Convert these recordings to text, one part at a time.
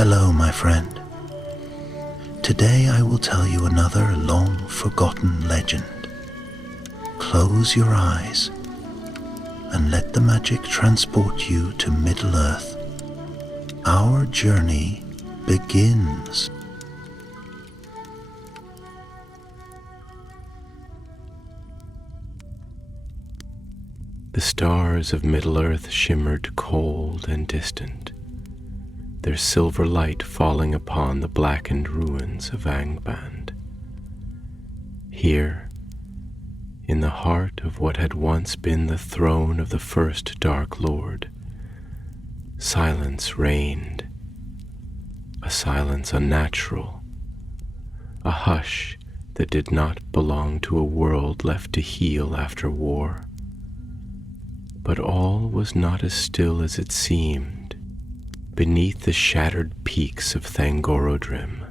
Hello, my friend. Today I will tell you another long-forgotten legend. Close your eyes and let the magic transport you to Middle-earth. Our journey begins. The stars of Middle-earth shimmered cold and distant, their silver light falling upon the blackened ruins of Angband. Here, in the heart of what had once been the throne of the first Dark Lord, silence reigned, a silence unnatural, a hush that did not belong to a world left to heal after war. But all was not as still as it seemed. Beneath the shattered peaks of Thangorodrim,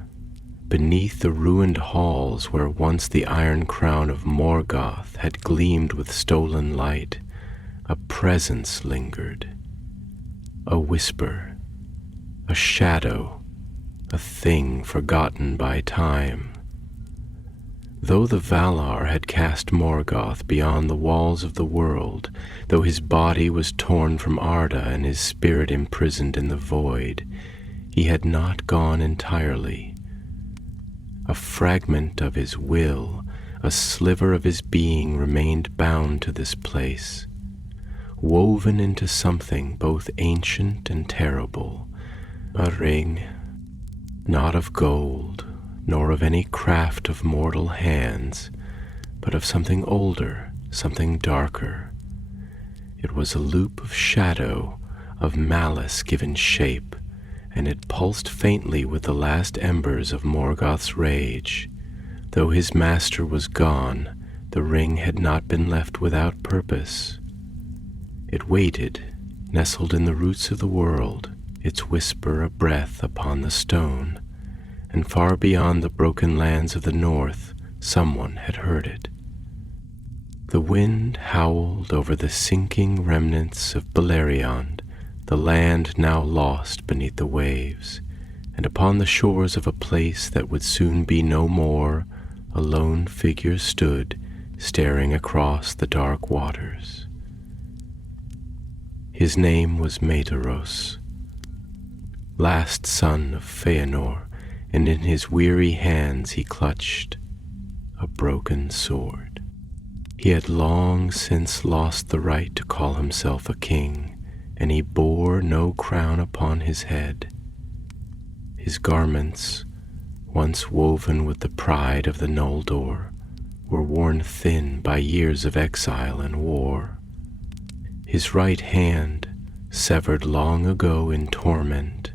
beneath the ruined halls where once the iron crown of Morgoth had gleamed with stolen light, a presence lingered. A whisper, a shadow, a thing forgotten by time. Though the Valar had cast Morgoth beyond the walls of the world, though his body was torn from Arda and his spirit imprisoned in the void, he had not gone entirely. A fragment of his will, a sliver of his being remained bound to this place, woven into something both ancient and terrible, a ring, not of gold, nor of any craft of mortal hands, but of something older, something darker. It was a loop of shadow, of malice given shape, and it pulsed faintly with the last embers of Morgoth's rage. Though his master was gone, the ring had not been left without purpose. It waited, nestled in the roots of the world, its whisper a breath upon the stone, and far beyond the broken lands of the north, someone had heard it. The wind howled over the sinking remnants of Beleriand, the land now lost beneath the waves, and upon the shores of a place that would soon be no more, a lone figure stood, staring across the dark waters. His name was Maedhros, last son of Feanor, and in his weary hands he clutched a broken sword. He had long since lost the right to call himself a king, and he bore no crown upon his head. His garments, once woven with the pride of the Noldor, were worn thin by years of exile and war. His right hand, severed long ago in torment,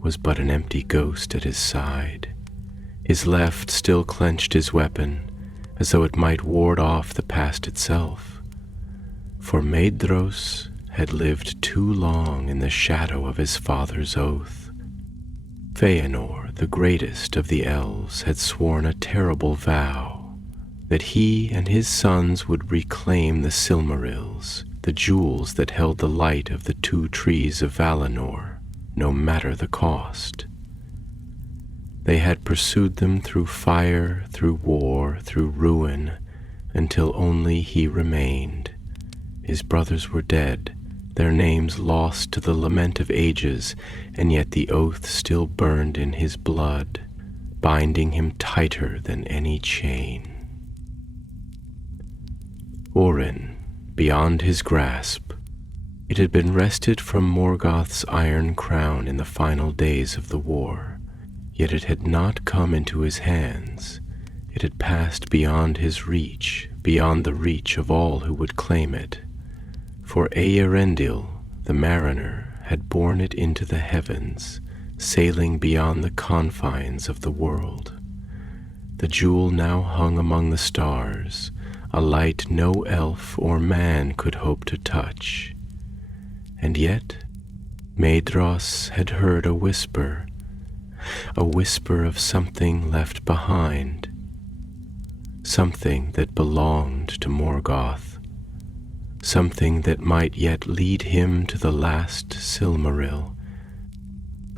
was but an empty ghost at his side. His left still clenched his weapon, as though it might ward off the past itself. For Maedhros had lived too long in the shadow of his father's oath. Feanor, the greatest of the elves, had sworn a terrible vow, that he and his sons would reclaim the Silmarils, the jewels that held the light of the two trees of Valinor, no matter the cost. They had pursued them through fire, through war, through ruin, until only he remained. His brothers were dead, their names lost to the lament of ages, and yet the oath still burned in his blood, binding him tighter than any chain. Orin, beyond his grasp, it had been wrested from Morgoth's iron crown in the final days of the war, yet it had not come into his hands. It had passed beyond his reach, beyond the reach of all who would claim it. For Eärendil, the mariner, had borne it into the heavens, sailing beyond the confines of the world. The jewel now hung among the stars, a light no elf or man could hope to touch. And yet, Maedhros had heard a whisper of something left behind, something that belonged to Morgoth, something that might yet lead him to the last Silmaril,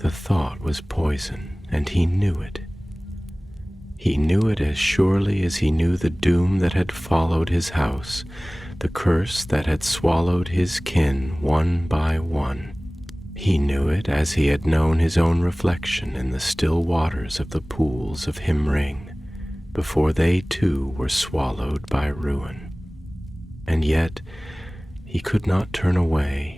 The thought was poison, and he knew it. He knew it as surely as he knew the doom that had followed his house, the curse that had swallowed his kin one by one. He knew it as he had known his own reflection in the still waters of the pools of Himring, before they too were swallowed by ruin. And yet he could not turn away.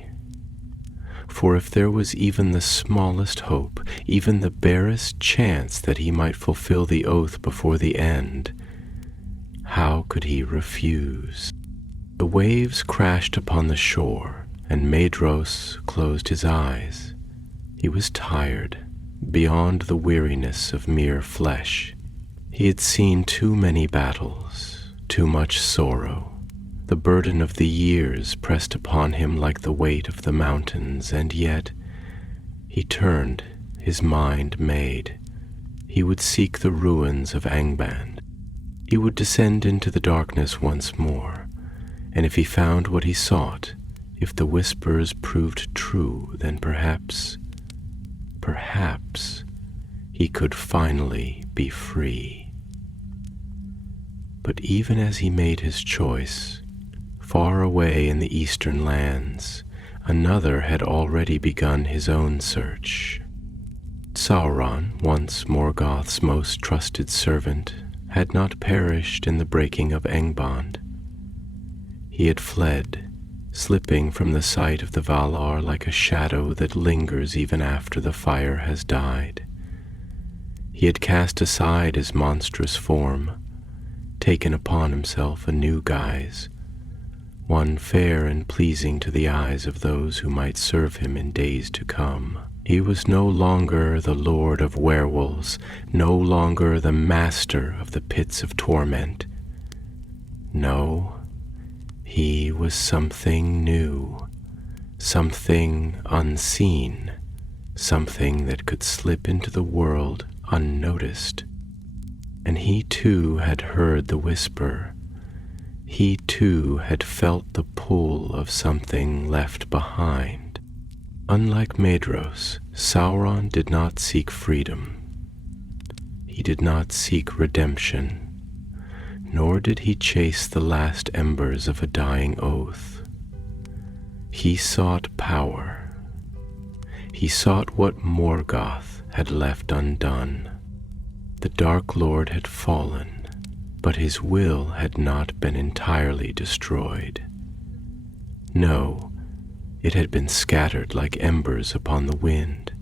For if there was even the smallest hope, even the barest chance that he might fulfill the oath before the end, how could he refuse? The waves crashed upon the shore, and Maedhros closed his eyes. He was tired, beyond the weariness of mere flesh. He had seen too many battles, too much sorrow. The burden of the years pressed upon him like the weight of the mountains, and yet he turned, his mind made. He would seek the ruins of Angband. He would descend into the darkness once more, and if he found what he sought, if the whispers proved true, then perhaps he could finally be free. But even as he made his choice, far away in the eastern lands, another had already begun his own search. Sauron, once Morgoth's most trusted servant, had not perished in the breaking of Angband. He had fled, slipping from the sight of the Valar like a shadow that lingers even after the fire has died. He had cast aside his monstrous form, taken upon himself a new guise, one fair and pleasing to the eyes of those who might serve him in days to come. He was no longer the lord of werewolves, no longer the master of the pits of torment. No, he was something new, something unseen, something that could slip into the world unnoticed. And he too had heard the whisper. He too had felt the pull of something left behind. Unlike Maedhros, Sauron did not seek freedom. He did not seek redemption, nor did he chase the last embers of a dying oath. He sought power. He sought what Morgoth had left undone. The Dark Lord had fallen, but his will had not been entirely destroyed. No, it had been scattered like embers upon the wind,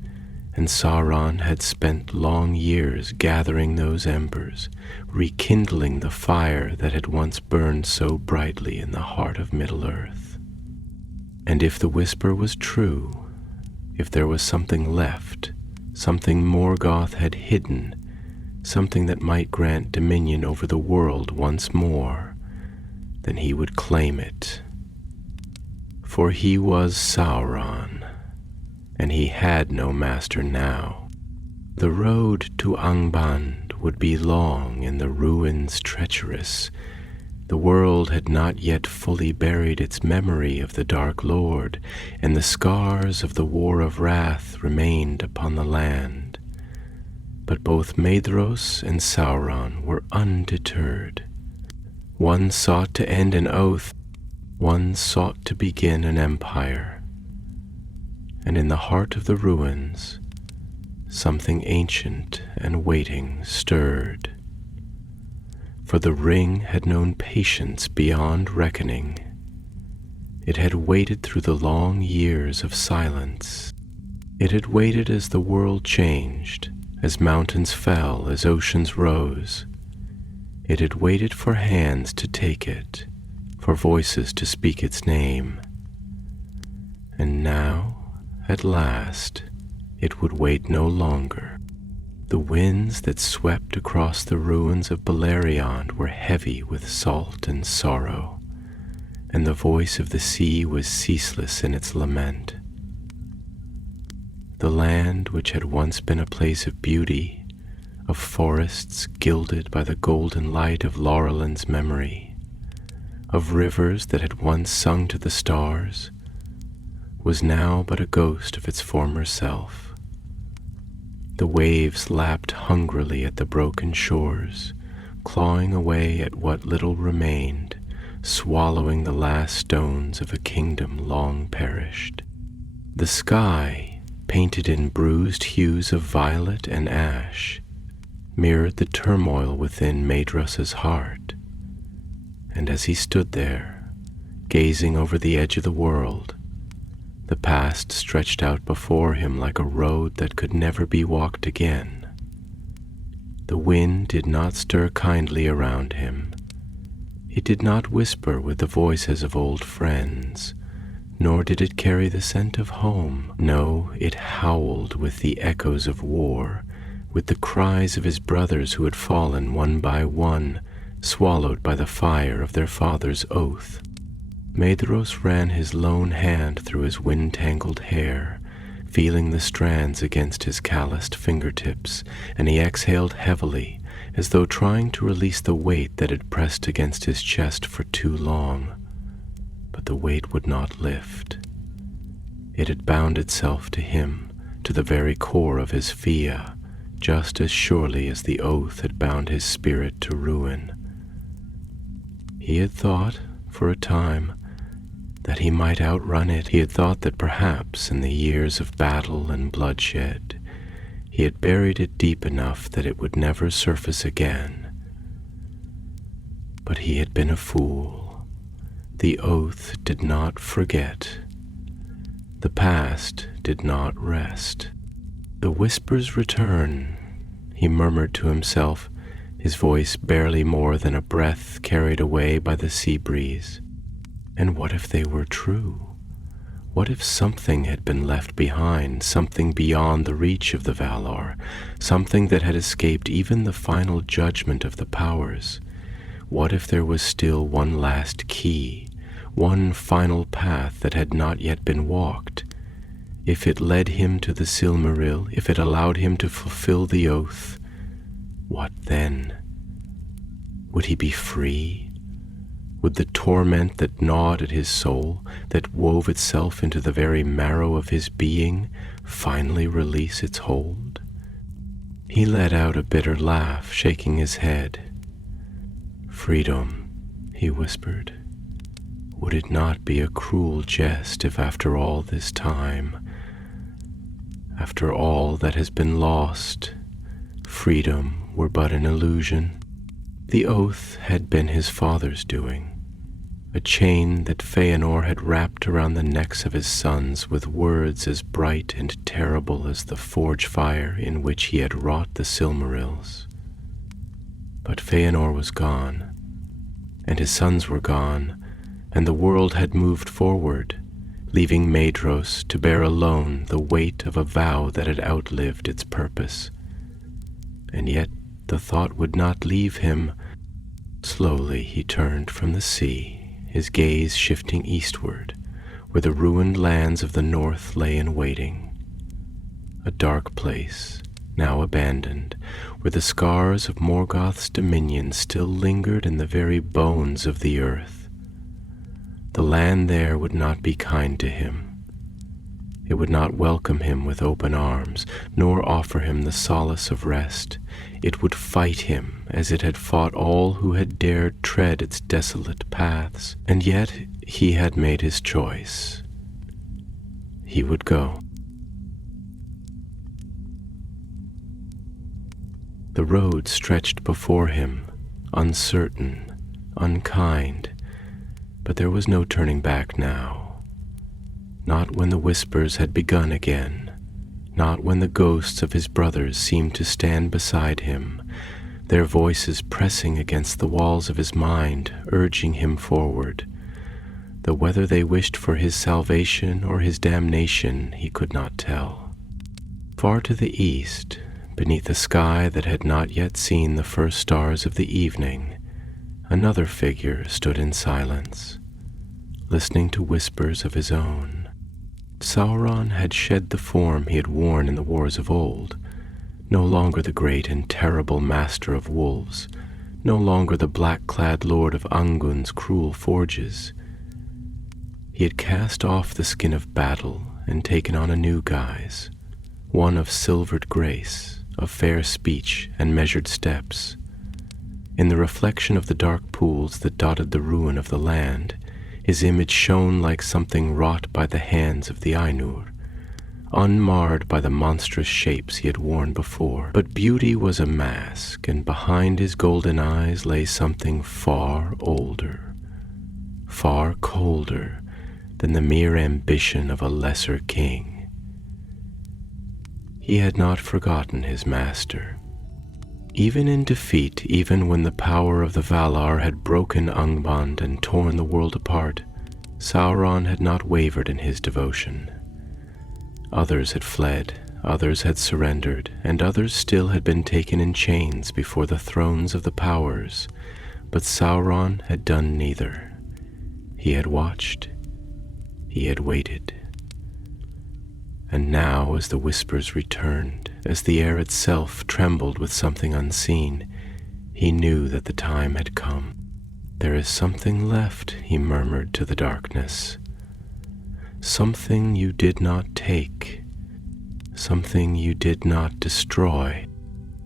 and Sauron had spent long years gathering those embers, rekindling the fire that had once burned so brightly in the heart of Middle-earth. And if the whisper was true, if there was something left, something Morgoth had hidden, something that might grant dominion over the world once more, then he would claim it. For he was Sauron, and he had no master now. The road to Angband would be long and the ruins treacherous. The world had not yet fully buried its memory of the Dark Lord, and the scars of the War of Wrath remained upon the land. But both Maedhros and Sauron were undeterred. One sought to end an oath, one sought to begin an empire. And in the heart of the ruins, something ancient and waiting stirred. For the ring had known patience beyond reckoning. It had waited through the long years of silence. It had waited as the world changed, as mountains fell, as oceans rose. It had waited for hands to take it, for voices to speak its name. And now, at last, it would wait no longer. The winds that swept across the ruins of Beleriand were heavy with salt and sorrow, and the voice of the sea was ceaseless in its lament. The land which had once been a place of beauty, of forests gilded by the golden light of Laurelyn's memory, of rivers that had once sung to the stars, was now but a ghost of its former self. The waves lapped hungrily at the broken shores, clawing away at what little remained, swallowing the last stones of a kingdom long perished. The sky, painted in bruised hues of violet and ash, mirrored the turmoil within Maedros's heart, and as he stood there, gazing over the edge of the world, the past stretched out before him like a road that could never be walked again. The wind did not stir kindly around him. It did not whisper with the voices of old friends, nor did it carry the scent of home. No, it howled with the echoes of war, with the cries of his brothers who had fallen one by one, swallowed by the fire of their father's oath. Maedhros ran his lone hand through his wind-tangled hair, feeling the strands against his calloused fingertips, and he exhaled heavily, as though trying to release the weight that had pressed against his chest for too long. But the weight would not lift. It had bound itself to him, to the very core of his fia, just as surely as the oath had bound his spirit to ruin. He had thought, for a time, that he might outrun it. He had thought that perhaps in the years of battle and bloodshed, he had buried it deep enough that it would never surface again. But he had been a fool. The oath did not forget. The past did not rest. The whispers return, he murmured to himself, his voice barely more than a breath carried away by the sea breeze. And what if they were true? What if something had been left behind, something beyond the reach of the Valar, something that had escaped even the final judgment of the powers? What if there was still one last key, one final path that had not yet been walked? If it led him to the Silmaril, if it allowed him to fulfill the oath, what then? Would he be free? Would the torment that gnawed at his soul, that wove itself into the very marrow of his being, finally release its hold? He let out a bitter laugh, shaking his head. "Freedom," he whispered. "Would it not be a cruel jest if after all this time, after all that has been lost, freedom were but an illusion?" The oath had been his father's doing, a chain that Feanor had wrapped around the necks of his sons with words as bright and terrible as the forge fire in which he had wrought the Silmarils. But Feanor was gone, and his sons were gone, and the world had moved forward, leaving Maedhros to bear alone the weight of a vow that had outlived its purpose. And yet the thought would not leave him. Slowly he turned from the sea, his gaze shifting eastward, where the ruined lands of the north lay in waiting. A dark place, now abandoned, where the scars of Morgoth's dominion still lingered in the very bones of the earth. The land there would not be kind to him. It would not welcome him with open arms, nor offer him the solace of rest. It would fight him as it had fought all who had dared tread its desolate paths. And yet he had made his choice. He would go. The road stretched before him, uncertain, unkind, but there was no turning back now. Not when the whispers had begun again, not when the ghosts of his brothers seemed to stand beside him, their voices pressing against the walls of his mind, urging him forward, though whether they wished for his salvation or his damnation he could not tell. Far to the east, beneath a sky that had not yet seen the first stars of the evening, another figure stood in silence, listening to whispers of his own. Sauron had shed the form he had worn in the wars of old, no longer the great and terrible master of wolves, no longer the black-clad lord of Angun's cruel forges. He had cast off the skin of battle and taken on a new guise, one of silvered grace, of fair speech and measured steps. In the reflection of the dark pools that dotted the ruin of the land, his image shone like something wrought by the hands of the Ainur, unmarred by the monstrous shapes he had worn before. But beauty was a mask, and behind his golden eyes lay something far older, far colder than the mere ambition of a lesser king. He had not forgotten his master. Even in defeat, even when the power of the Valar had broken Angband and torn the world apart, Sauron had not wavered in his devotion. Others had fled, others had surrendered, and others still had been taken in chains before the thrones of the powers, but Sauron had done neither. He had watched, he had waited. And now, as the whispers returned, as the air itself trembled with something unseen, he knew that the time had come. "There is something left," he murmured to the darkness. "Something you did not take, something you did not destroy."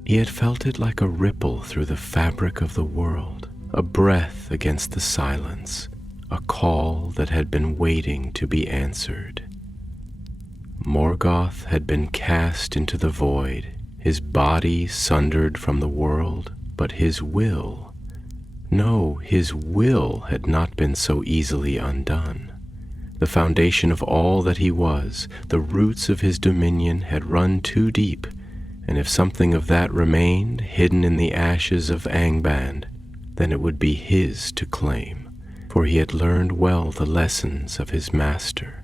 He had felt it like a ripple through the fabric of the world, a breath against the silence, a call that had been waiting to be answered. Morgoth had been cast into the void, his body sundered from the world, but his will, no, his will had not been so easily undone. The foundation of all that he was, the roots of his dominion had run too deep, and if something of that remained, hidden in the ashes of Angband, then it would be his to claim, for he had learned well the lessons of his master.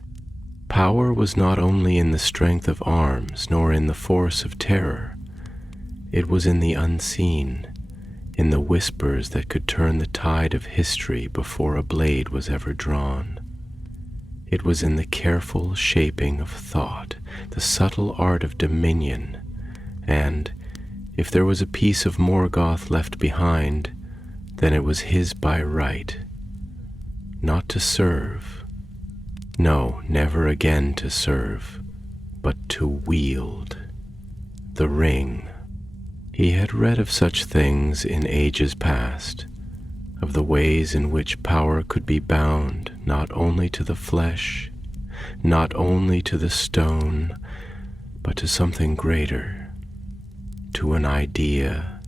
Power was not only in the strength of arms, nor in the force of terror. It was in the unseen, in the whispers that could turn the tide of history before a blade was ever drawn. It was in the careful shaping of thought, the subtle art of dominion, and, if there was a piece of Morgoth left behind, then it was his by right. Not to serve, no, never again to serve, but to wield. The ring. He had read of such things in ages past, of the ways in which power could be bound not only to the flesh, not only to the stone, but to something greater, to an idea,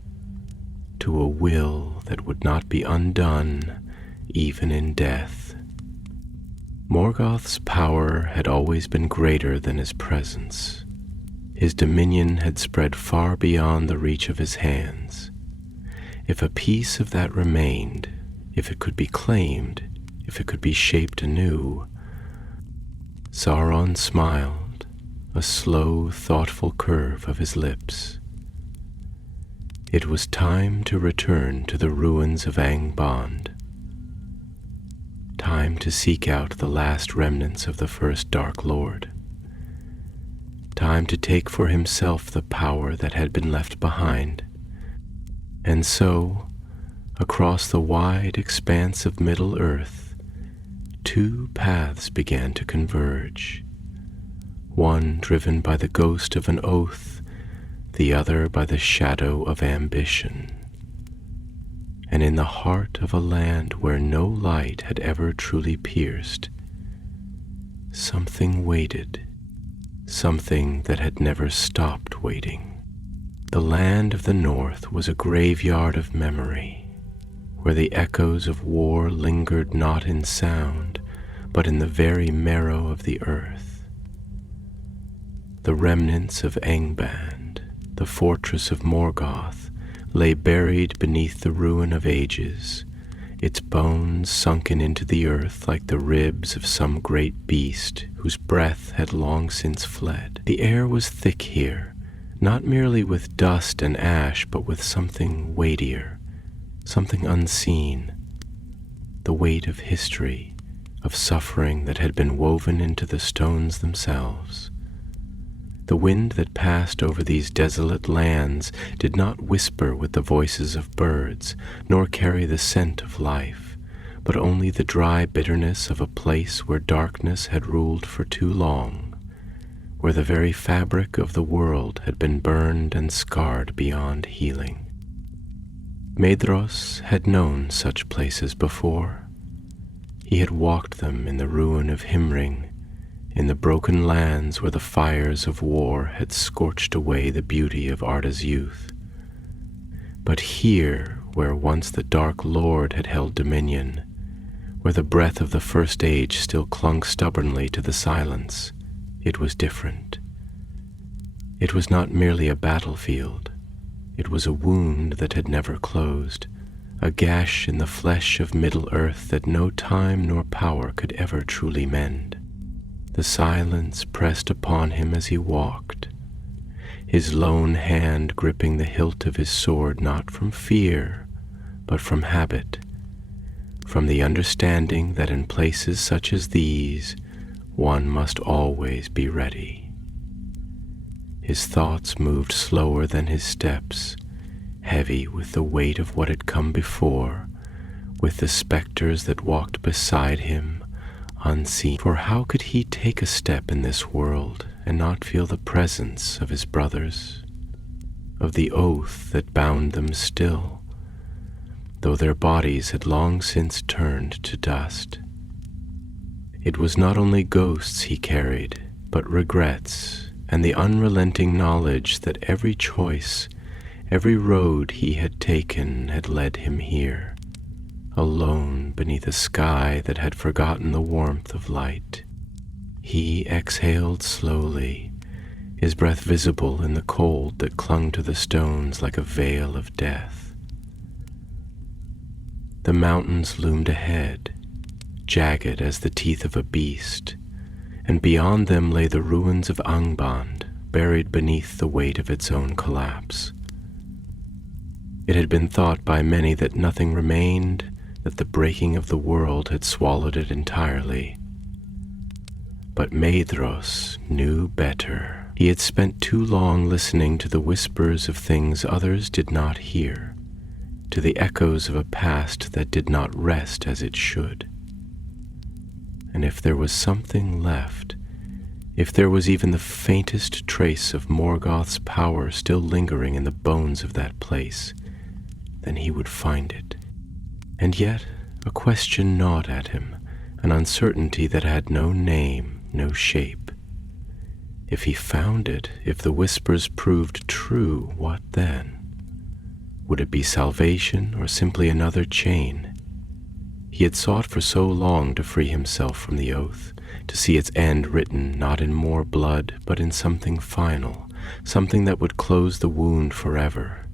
to a will that would not be undone even in death. Morgoth's power had always been greater than his presence. His dominion had spread far beyond the reach of his hands. If a piece of that remained, if it could be claimed, if it could be shaped anew. Sauron smiled, a slow, thoughtful curve of his lips. It was time to return to the ruins of Angband. Time to seek out the last remnants of the first Dark Lord. Time to take for himself the power that had been left behind. And so, across the wide expanse of Middle-earth, two paths began to converge, one driven by the ghost of an oath, the other by the shadow of ambition. And in the heart of a land where no light had ever truly pierced, something waited, something that had never stopped waiting. The land of the north was a graveyard of memory, where the echoes of war lingered not in sound, but in the very marrow of the earth. The remnants of Angband, the fortress of Morgoth, lay buried beneath the ruin of ages, its bones sunken into the earth like the ribs of some great beast whose breath had long since fled. The air was thick here, not merely with dust and ash, but with something weightier, something unseen, the weight of history, of suffering that had been woven into the stones themselves. The wind that passed over these desolate lands did not whisper with the voices of birds, nor carry the scent of life, but only the dry bitterness of a place where darkness had ruled for too long, where the very fabric of the world had been burned and scarred beyond healing. Maedhros had known such places before. He had walked them in the ruin of Himring, in the broken lands where the fires of war had scorched away the beauty of Arda's youth. But here, where once the Dark Lord had held dominion, where the breath of the First Age still clung stubbornly to the silence, it was different. It was not merely a battlefield. It was a wound that had never closed, a gash in the flesh of Middle-earth that no time nor power could ever truly mend. The silence pressed upon him as he walked, his lone hand gripping the hilt of his sword not from fear, but from habit, from the understanding that in places such as these, one must always be ready. His thoughts moved slower than his steps, heavy with the weight of what had come before, with the specters that walked beside him, unseen. For how could he take a step in this world and not feel the presence of his brothers, of the oath that bound them still, though their bodies had long since turned to dust? It was not only ghosts he carried, but regrets, and the unrelenting knowledge that every choice, every road he had taken had led him here, alone beneath a sky that had forgotten the warmth of light. He exhaled slowly, his breath visible in the cold that clung to the stones like a veil of death. The mountains loomed ahead, jagged as the teeth of a beast, and beyond them lay the ruins of Angband, buried beneath the weight of its own collapse. It had been thought by many that nothing remained, that the breaking of the world had swallowed it entirely. But Maedhros knew better. He had spent too long listening to the whispers of things others did not hear, to the echoes of a past that did not rest as it should. And if there was something left, if there was even the faintest trace of Morgoth's power still lingering in the bones of that place, then he would find it. And yet a question gnawed at him, an uncertainty that had no name, no shape. If he found it, if the whispers proved true, what then? Would it be salvation or simply another chain? He had sought for so long to free himself from the oath, to see its end written not in more blood, but in something final, something that would close the wound forever.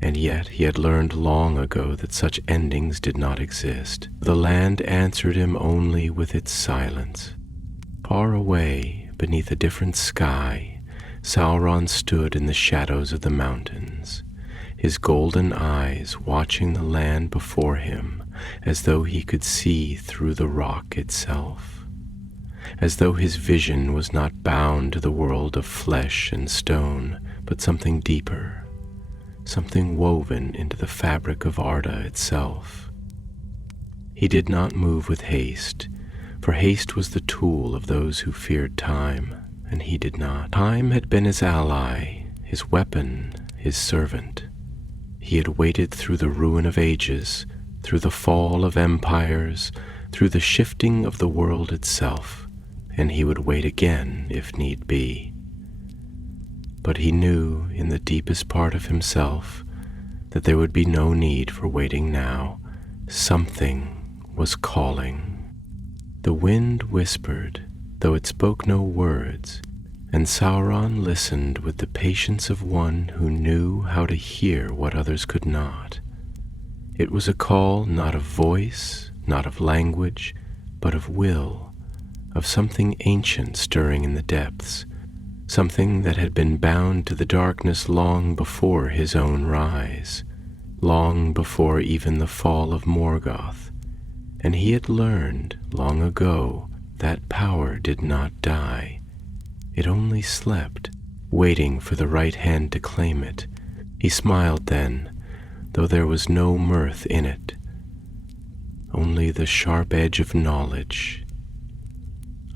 And yet he had learned long ago that such endings did not exist. The land answered him only with its silence. Far away, beneath a different sky, Sauron stood in the shadows of the mountains, his golden eyes watching the land before him as though he could see through the rock itself, as though his vision was not bound to the world of flesh and stone, but something deeper, something woven into the fabric of Arda itself. He did not move with haste, for haste was the tool of those who feared time, and he did not. Time had been his ally, his weapon, his servant. He had waited through the ruin of ages, through the fall of empires, through the shifting of the world itself, and he would wait again if need be. But he knew in the deepest part of himself that there would be no need for waiting now. Something was calling. The wind whispered, though it spoke no words, and Sauron listened with the patience of one who knew how to hear what others could not. It was a call not of voice, not of language, but of will, of something ancient stirring in the depths, something that had been bound to the darkness long before his own rise, long before even the fall of Morgoth, and he had learned long ago that power did not die. It only slept, waiting for the right hand to claim it. He smiled then, though there was no mirth in it, only the sharp edge of knowledge,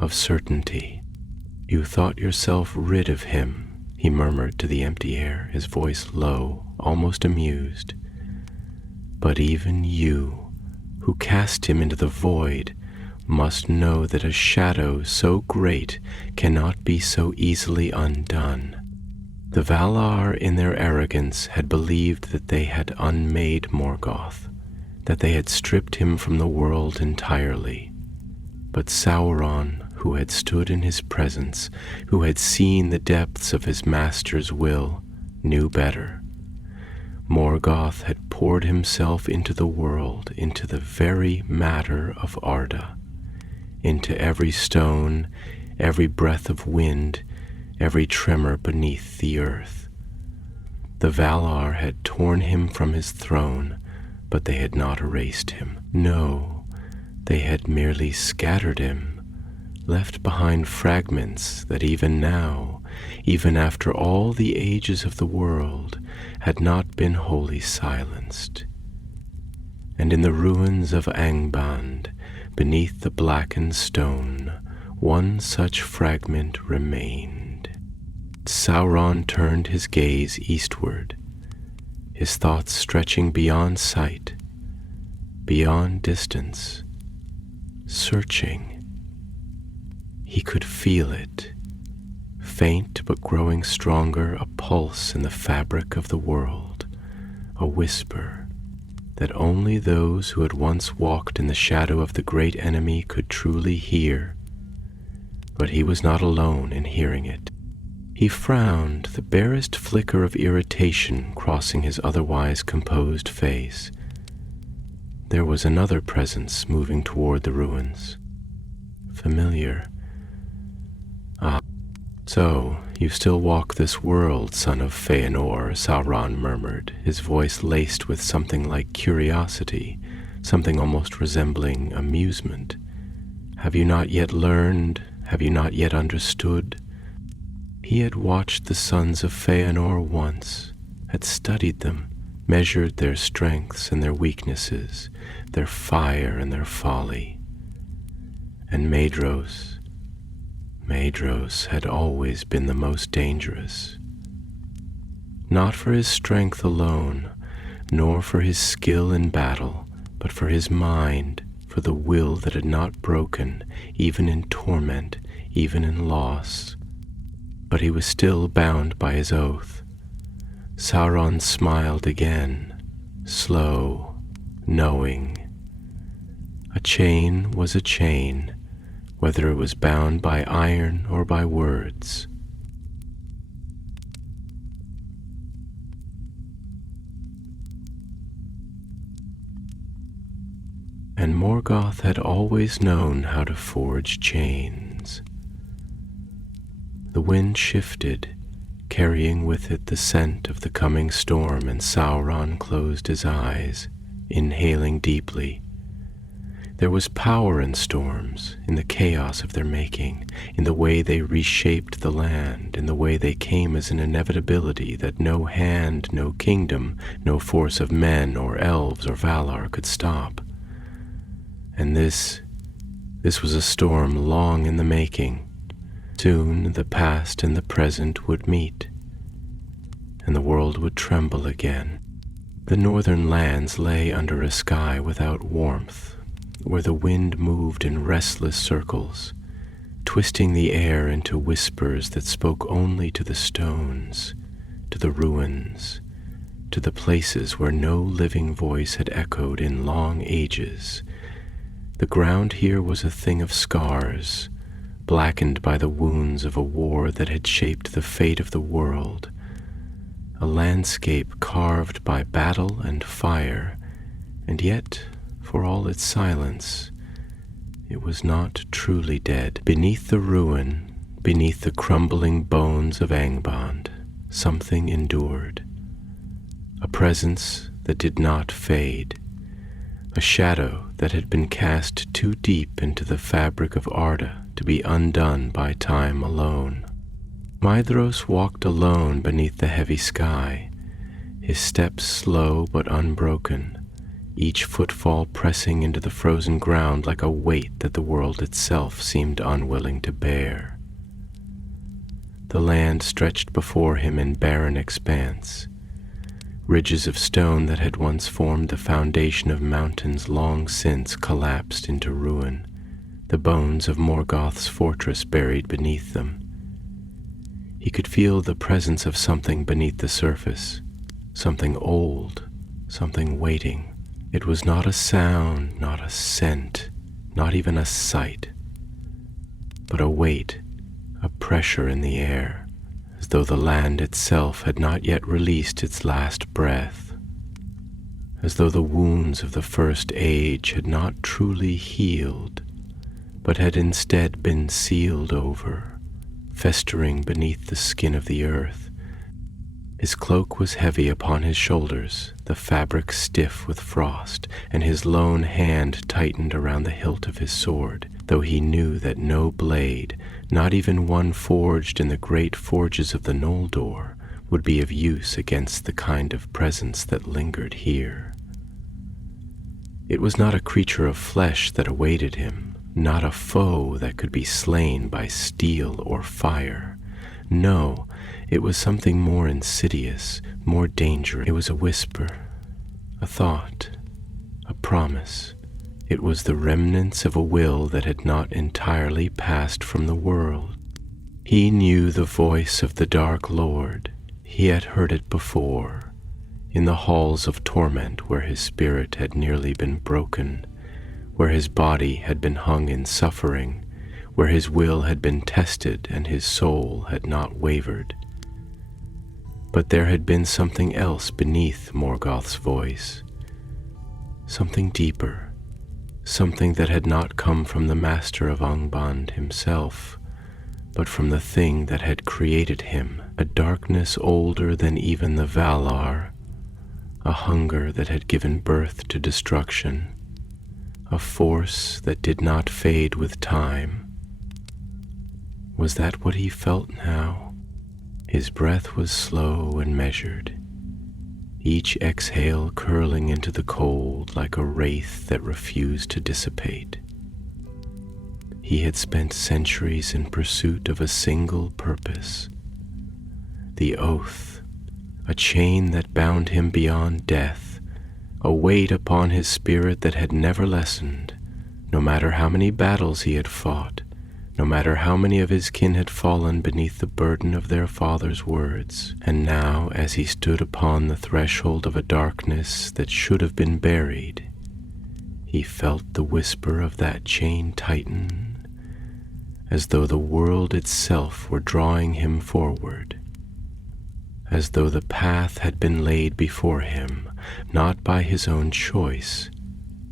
of certainty. You thought yourself rid of him, he murmured to the empty air, his voice low, almost amused. But even you, who cast him into the void, must know that a shadow so great cannot be so easily undone. The Valar, in their arrogance, had believed that they had unmade Morgoth, that they had stripped him from the world entirely. But Sauron, who had stood in his presence, who had seen the depths of his master's will, knew better. Morgoth had poured himself into the world, into the very matter of Arda, into every stone, every breath of wind, every tremor beneath the earth. The Valar had torn him from his throne, but they had not erased him. No, they had merely scattered him, left behind fragments that even now, even after all the ages of the world, had not been wholly silenced. And in the ruins of Angband, beneath the blackened stone, one such fragment remained. Sauron turned his gaze eastward, his thoughts stretching beyond sight, beyond distance, searching. He could feel it, faint but growing stronger, a pulse in the fabric of the world, a whisper that only those who had once walked in the shadow of the great enemy could truly hear. But he was not alone in hearing it. He frowned, the barest flicker of irritation crossing his otherwise composed face. There was another presence moving toward the ruins. Familiar. Ah, so you still walk this world, son of Feanor, Sauron murmured, his voice laced with something like curiosity, something almost resembling amusement. Have you not yet learned? Have you not yet understood? He had watched the sons of Feanor once, had studied them, measured their strengths and their weaknesses, their fire and their folly. And Maedhros had always been the most dangerous. Not for his strength alone, nor for his skill in battle, but for his mind, for the will that had not broken, even in torment, even in loss. But he was still bound by his oath. Sauron smiled again, slow, knowing. A chain was a chain, whether it was bound by iron or by words. And Morgoth had always known how to forge chains. The wind shifted, carrying with it the scent of the coming storm, and Sauron closed his eyes, inhaling deeply. There was power in storms, in the chaos of their making, in the way they reshaped the land, in the way they came as an inevitability that no hand, no kingdom, no force of men or elves or Valar could stop. And this was a storm long in the making. Soon the past and the present would meet, and the world would tremble again. The northern lands lay under a sky without warmth, where the wind moved in restless circles, twisting the air into whispers that spoke only to the stones, to the ruins, to the places where no living voice had echoed in long ages. The ground here was a thing of scars, blackened by the wounds of a war that had shaped the fate of the world, a landscape carved by battle and fire, and yet, for all its silence, it was not truly dead. Beneath the ruin, beneath the crumbling bones of Angband, something endured, a presence that did not fade, a shadow that had been cast too deep into the fabric of Arda to be undone by time alone. Maedhros walked alone beneath the heavy sky, his steps slow but unbroken, each footfall pressing into the frozen ground like a weight that the world itself seemed unwilling to bear. The land stretched before him in barren expanse. Ridges of stone that had once formed the foundation of mountains long since collapsed into ruin, the bones of Morgoth's fortress buried beneath them. He could feel the presence of something beneath the surface, something old, something waiting. It was not a sound, not a scent, not even a sight, but a weight, a pressure in the air, as though the land itself had not yet released its last breath, as though the wounds of the first age had not truly healed, but had instead been sealed over, festering beneath the skin of the earth. His cloak was heavy upon his shoulders, the fabric stiff with frost, and his lone hand tightened around the hilt of his sword, though he knew that no blade, not even one forged in the great forges of the Noldor, would be of use against the kind of presence that lingered here. It was not a creature of flesh that awaited him, not a foe that could be slain by steel or fire. No, it was something more insidious, more dangerous. It was a whisper, a thought, a promise. It was the remnants of a will that had not entirely passed from the world. He knew the voice of the Dark Lord. He had heard it before, in the halls of torment where his spirit had nearly been broken, where his body had been hung in suffering, where his will had been tested and his soul had not wavered. But there had been something else beneath Morgoth's voice, something deeper, something that had not come from the master of Angband himself, but from the thing that had created him, a darkness older than even the Valar, a hunger that had given birth to destruction, a force that did not fade with time. Was that what he felt now? His breath was slow and measured, each exhale curling into the cold like a wraith that refused to dissipate. He had spent centuries in pursuit of a single purpose, the oath, a chain that bound him beyond death, a weight upon his spirit that had never lessened, no matter how many battles he had fought, no matter how many of his kin had fallen beneath the burden of their father's words. And now, as he stood upon the threshold of a darkness that should have been buried, he felt the whisper of that chain tighten, as though the world itself were drawing him forward, as though the path had been laid before him, not by his own choice,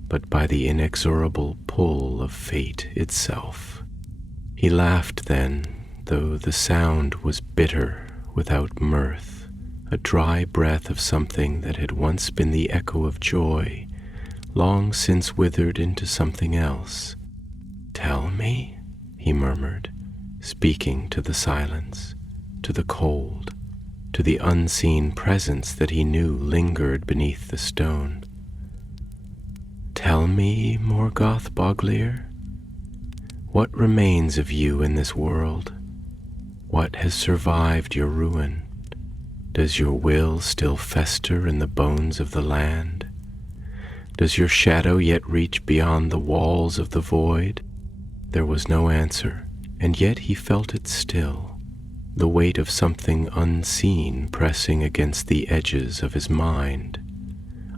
but by the inexorable pull of fate itself. He laughed then, though the sound was bitter, without mirth, a dry breath of something that had once been the echo of joy, long since withered into something else. "Tell me," he murmured, speaking to the silence, to the cold, to the unseen presence that he knew lingered beneath the stone. "Tell me, Morgoth Boglir, what remains of you in this world? What has survived your ruin? Does your will still fester in the bones of the land? Does your shadow yet reach beyond the walls of the void?" There was no answer, and yet he felt it still, the weight of something unseen pressing against the edges of his mind,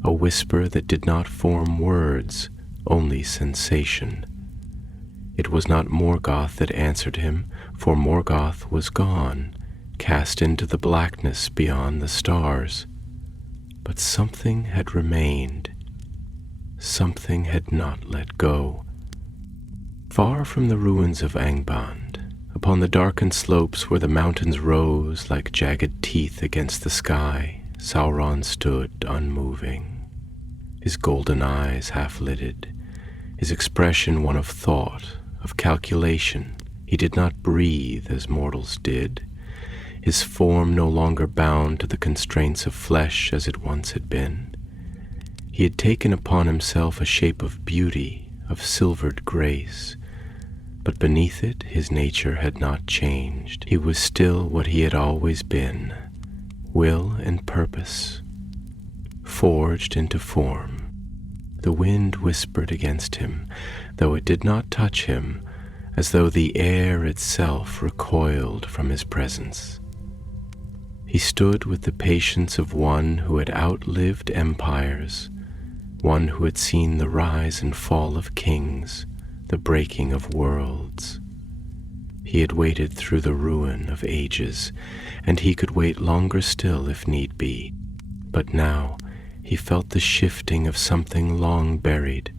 a whisper that did not form words, only sensation. It was not Morgoth that answered him, for Morgoth was gone, cast into the blackness beyond the stars. But something had remained. Something had not let go. Far from the ruins of Angband, upon the darkened slopes where the mountains rose like jagged teeth against the sky, Sauron stood unmoving, his golden eyes half-lidded, his expression one of thought, of calculation. He did not breathe as mortals did, his form no longer bound to the constraints of flesh as it once had been. He had taken upon himself a shape of beauty, of silvered grace, But beneath it, his nature had not changed. He was still what he had always been, will and purpose, forged into form. The wind whispered against him, though it did not touch him, as though the air itself recoiled from his presence. He stood with the patience of one who had outlived empires, one who had seen the rise and fall of kings, the breaking of worlds. He had waited through the ruin of ages, and he could wait longer still if need be. But now he felt the shifting of something long buried,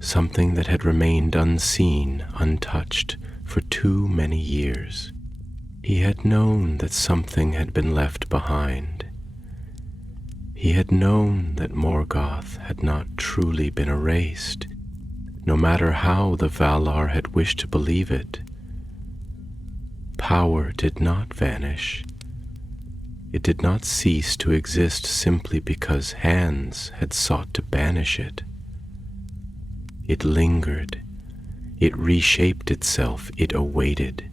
something that had remained unseen, untouched for too many years. He had known that something had been left behind. He had known that Morgoth had not truly been erased, no matter how the Valar had wished to believe it. Power did not vanish. It did not cease to exist simply because hands had sought to banish it. It lingered. It reshaped itself. It awaited.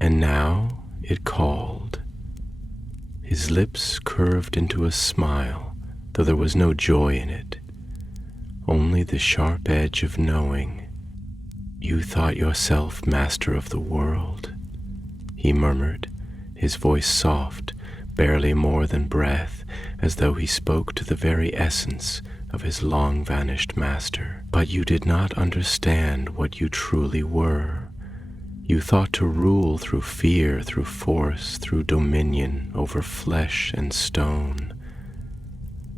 And now it called. His lips curved into a smile, though there was no joy in it, only the sharp edge of knowing. "You thought yourself master of the world," he murmured, his voice soft, barely more than breath, as though he spoke to the very essence of his long-vanished master. "But you did not understand what you truly were. You thought to rule through fear, through force, through dominion over flesh and stone.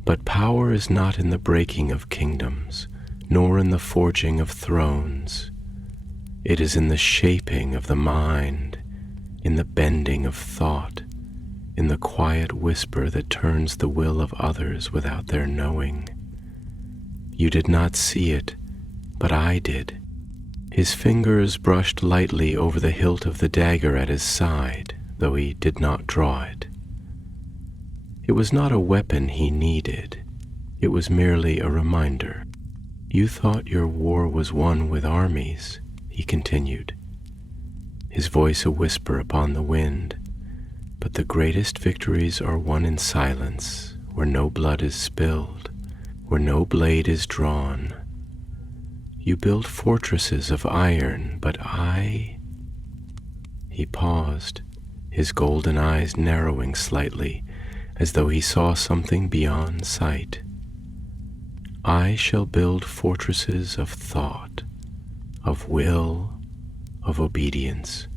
But power is not in the breaking of kingdoms, nor in the forging of thrones. It is in the shaping of the mind, in the bending of thought, in the quiet whisper that turns the will of others without their knowing. You did not see it, but I did." His fingers brushed lightly over the hilt of the dagger at his side, though he did not draw it. It was not a weapon he needed. It was merely a reminder. "You thought your war was won with armies," he continued, his voice a whisper upon the wind. "But the greatest victories are won in silence, where no blood is spilled, where no blade is drawn. You build fortresses of iron, but I—" He paused, his golden eyes narrowing slightly, as though he saw something beyond sight. "I shall build fortresses of thought, of will, of obedience."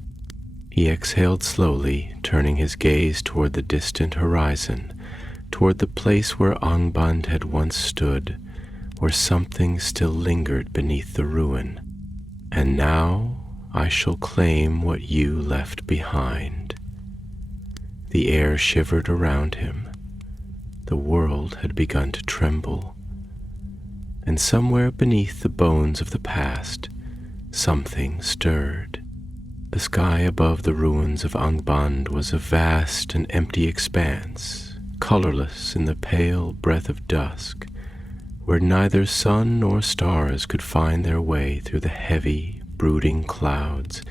He exhaled slowly, turning his gaze toward the distant horizon, toward the place where Angband had once stood, where something still lingered beneath the ruin. "And now I shall claim what you left behind." The air shivered around him. The world had begun to tremble. And somewhere beneath the bones of the past, something stirred. The sky above the ruins of Angband was a vast and empty expanse, colorless in the pale breath of dusk, where neither sun nor stars could find their way through the heavy, brooding clouds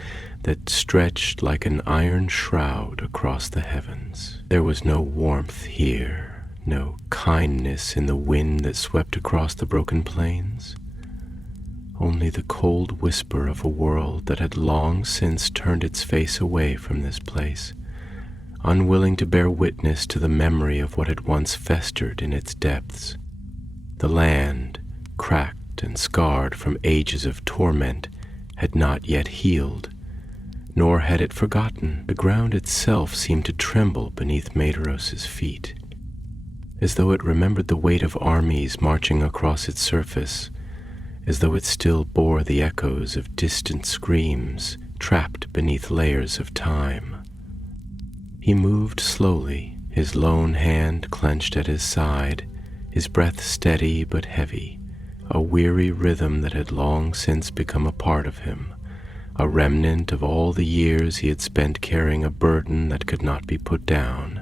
that stretched like an iron shroud across the heavens. There was no warmth here, no kindness in the wind that swept across the broken plains, only the cold whisper of a world that had long since turned its face away from this place, unwilling to bear witness to the memory of what had once festered in its depths. The land, cracked and scarred from ages of torment, had not yet healed, nor had it forgotten. The ground itself seemed to tremble beneath Maedoros's feet, as though it remembered the weight of armies marching across its surface, as though it still bore the echoes of distant screams trapped beneath layers of time. He moved slowly, his lone hand clenched at his side, his breath steady but heavy, a weary rhythm that had long since become a part of him, a remnant of all the years he had spent carrying a burden that could not be put down.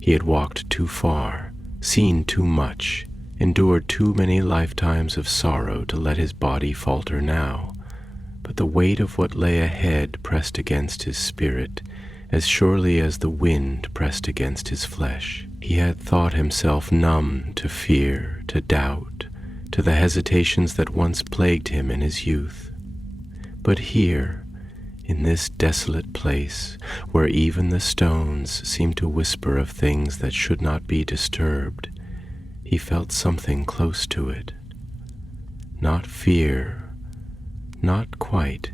He had walked too far, seen too much, endured too many lifetimes of sorrow to let his body falter now, but the weight of what lay ahead pressed against his spirit as surely as the wind pressed against his flesh. He had thought himself numb to fear, to doubt, to the hesitations that once plagued him in his youth. But here, in this desolate place, where even the stones seemed to whisper of things that should not be disturbed, he felt something close to it. Not fear, not quite,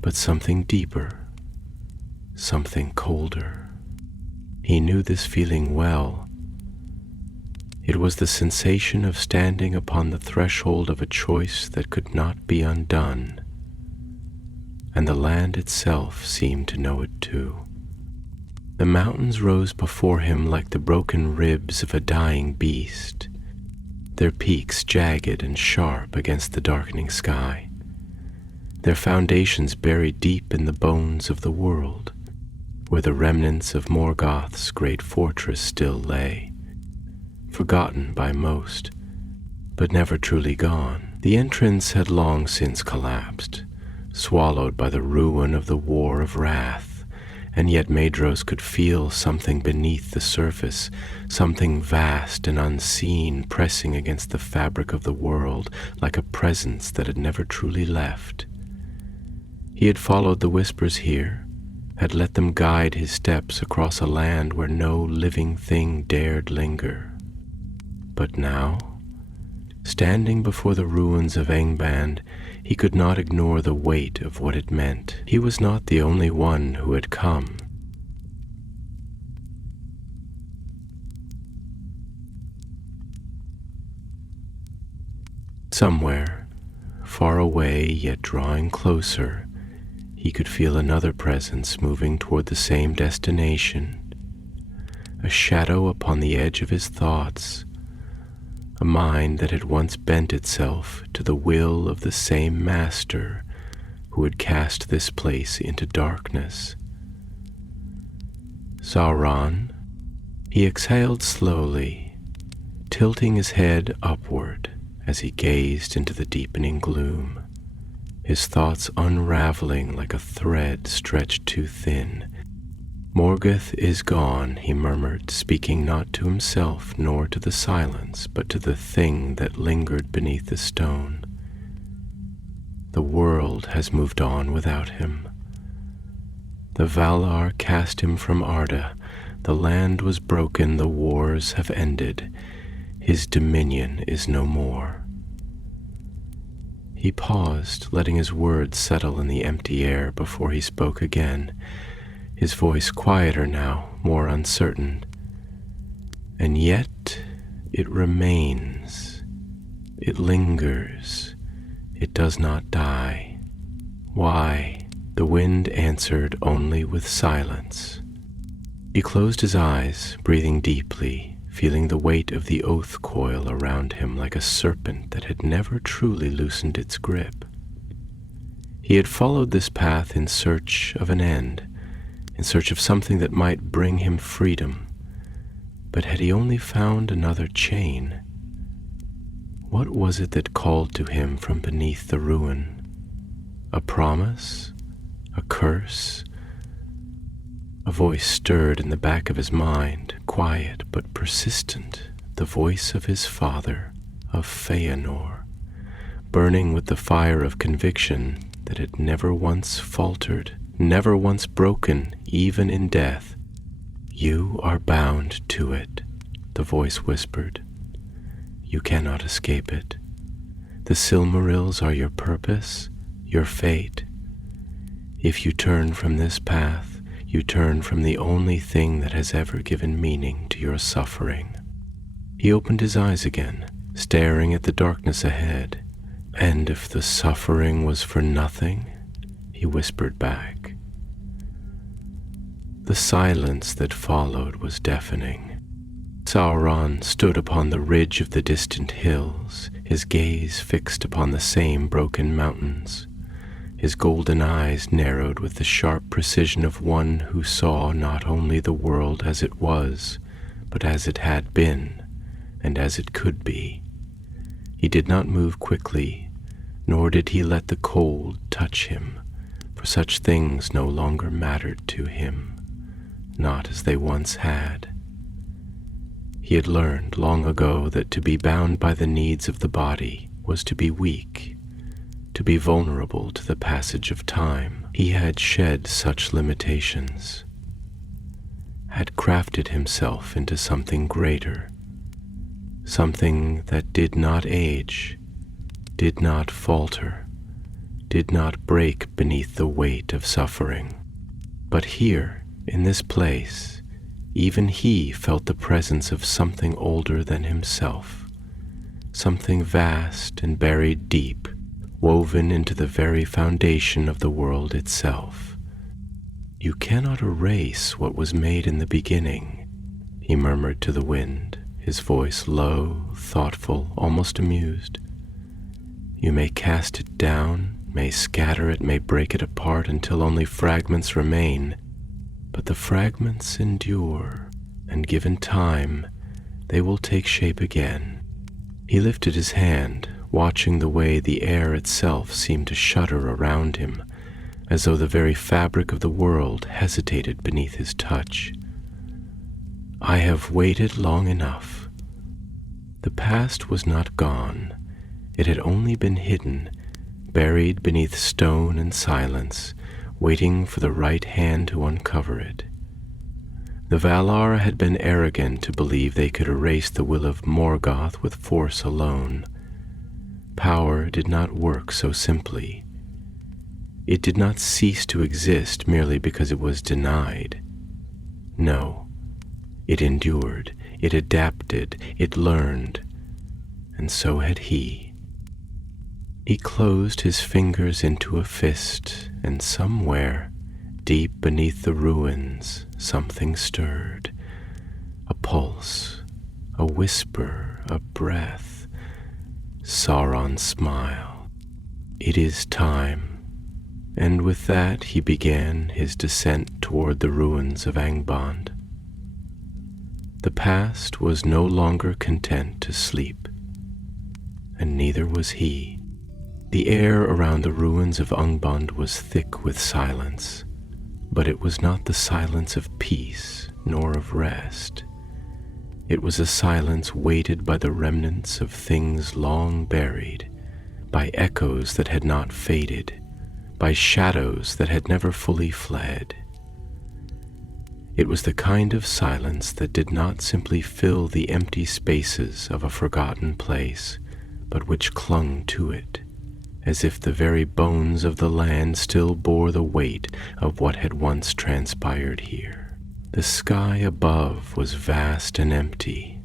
but something deeper, something colder. He knew this feeling well. It was the sensation of standing upon the threshold of a choice that could not be undone, and the land itself seemed to know it too. The mountains rose before him like the broken ribs of a dying beast, their peaks jagged and sharp against the darkening sky, their foundations buried deep in the bones of the world, where the remnants of Morgoth's great fortress still lay, forgotten by most, but never truly gone. The entrance had long since collapsed, swallowed by the ruin of the War of Wrath, and yet Maedhros could feel something beneath the surface, something vast and unseen pressing against the fabric of the world like a presence that had never truly left. He had followed the whispers here, had let them guide his steps across a land where no living thing dared linger. But now, standing before the ruins of Angband, he could not ignore the weight of what it meant. He was not the only one who had come. Somewhere, far away yet drawing closer, he could feel another presence moving toward the same destination, a shadow upon the edge of his thoughts, a mind that had once bent itself to the will of the same master who had cast this place into darkness. Sauron, he exhaled slowly, tilting his head upward as he gazed into the deepening gloom, his thoughts unraveling like a thread stretched too thin. Morgoth is gone, he murmured, speaking not to himself nor to the silence, but to the thing that lingered beneath the stone. The world has moved on without him. The Valar cast him from Arda. The land was broken, the wars have ended. His dominion is no more. He paused, letting his words settle in the empty air before he spoke again, his voice quieter now, more uncertain. And yet it remains. It lingers. It does not die. Why? The wind answered only with silence. He closed his eyes, breathing deeply, feeling the weight of the oath coil around him like a serpent that had never truly loosened its grip. He had followed this path in search of an end, in search of something that might bring him freedom. But had he only found another chain? What was it that called to him from beneath the ruin? A promise? A curse? A voice stirred in the back of his mind, quiet but persistent, the voice of his father, of Feanor, burning with the fire of conviction that had never once faltered, never once broken, even in death. You are bound to it, the voice whispered. You cannot escape it. The Silmarils are your purpose, your fate. If you turn from this path, you turn from the only thing that has ever given meaning to your suffering. He opened his eyes again, staring at the darkness ahead. And if the suffering was for nothing, he whispered back. The silence that followed was deafening. Sauron stood upon the ridge of the distant hills, his gaze fixed upon the same broken mountains. His golden eyes narrowed with the sharp precision of one who saw not only the world as it was, but as it had been, and as it could be. He did not move quickly, nor did he let the cold touch him, for such things no longer mattered to him, not as they once had. He had learned long ago that to be bound by the needs of the body was to be weak, to be vulnerable to the passage of time. He had shed such limitations, had crafted himself into something greater, something that did not age, did not falter, did not break beneath the weight of suffering. But here, in this place, even he felt the presence of something older than himself, something vast and buried deep, woven into the very foundation of the world itself. "You cannot erase what was made in the beginning," he murmured to the wind, his voice low, thoughtful, almost amused. "You may cast it down, may scatter it, may break it apart until only fragments remain, but the fragments endure, and given time, they will take shape again." He lifted his hand, watching the way the air itself seemed to shudder around him, as though the very fabric of the world hesitated beneath his touch. "I have waited long enough." The past was not gone. It had only been hidden, buried beneath stone and silence, waiting for the right hand to uncover it. The Valar had been arrogant to believe they could erase the will of Morgoth with force alone. Power did not work so simply. It did not cease to exist merely because it was denied. No, it endured, it adapted, it learned, and so had he. He closed his fingers into a fist, and somewhere, deep beneath the ruins, something stirred. A pulse, a whisper, a breath. Sauron smiled. "It is time." And with that he began his descent toward the ruins of Angband. The past was no longer content to sleep, and neither was he. The air around the ruins of Angband was thick with silence, but it was not the silence of peace nor of rest. It was a silence weighted by the remnants of things long buried, by echoes that had not faded, by shadows that had never fully fled. It was the kind of silence that did not simply fill the empty spaces of a forgotten place, but which clung to it, as if the very bones of the land still bore the weight of what had once transpired here. The sky above was vast and empty,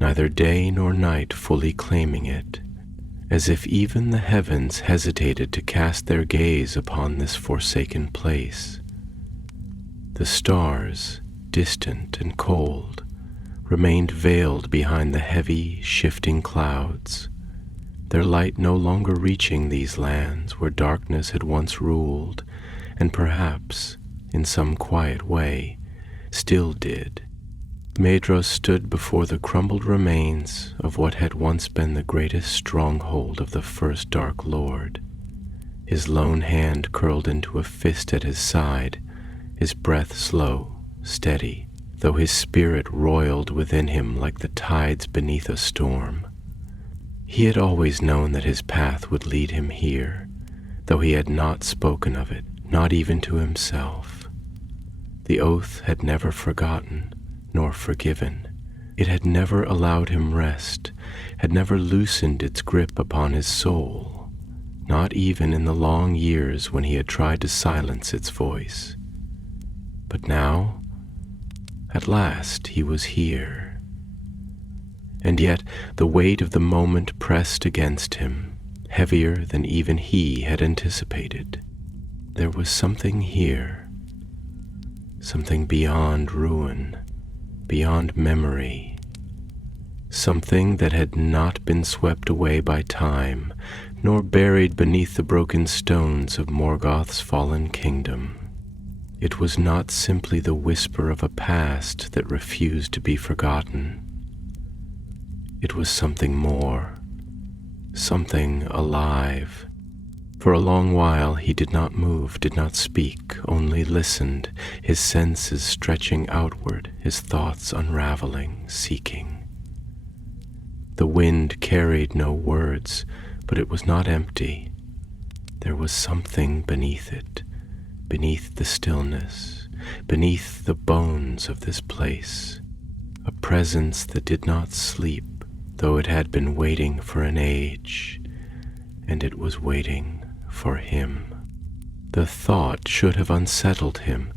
neither day nor night fully claiming it, as if even the heavens hesitated to cast their gaze upon this forsaken place. The stars, distant and cold, remained veiled behind the heavy, shifting clouds, their light no longer reaching these lands where darkness had once ruled, and perhaps, in some quiet way, still did. Maedhros stood before the crumbled remains of what had once been the greatest stronghold of the first Dark Lord. His lone hand curled into a fist at his side, his breath slow, steady, though his spirit roiled within him like the tides beneath a storm. He had always known that his path would lead him here, though he had not spoken of it, not even to himself. The oath had never forgotten, nor forgiven. It had never allowed him rest, had never loosened its grip upon his soul, not even in the long years when he had tried to silence its voice. But now, at last, he was here. And yet the weight of the moment pressed against him, heavier than even he had anticipated. There was something here, something beyond ruin, beyond memory, something that had not been swept away by time, nor buried beneath the broken stones of Morgoth's fallen kingdom. It was not simply the whisper of a past that refused to be forgotten. It was something more, something alive. For a long while he did not move, did not speak, only listened, his senses stretching outward, his thoughts unraveling, seeking. The wind carried no words, but it was not empty. There was something beneath it, beneath the stillness, beneath the bones of this place, a presence that did not sleep, though it had been waiting for an age, and it was waiting for him. The thought should have unsettled him.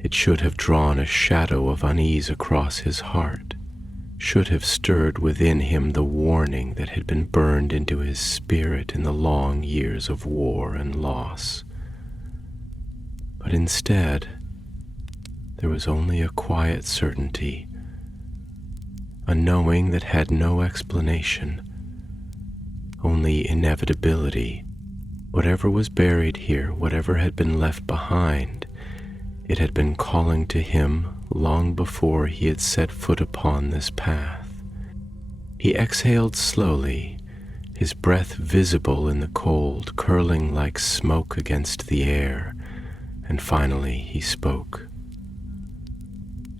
It should have drawn a shadow of unease across his heart, should have stirred within him the warning that had been burned into his spirit in the long years of war and loss. But instead, there was only a quiet certainty, a knowing that had no explanation, only inevitability. Whatever was buried here, whatever had been left behind, it had been calling to him long before he had set foot upon this path. He exhaled slowly, his breath visible in the cold, curling like smoke against the air, and finally he spoke.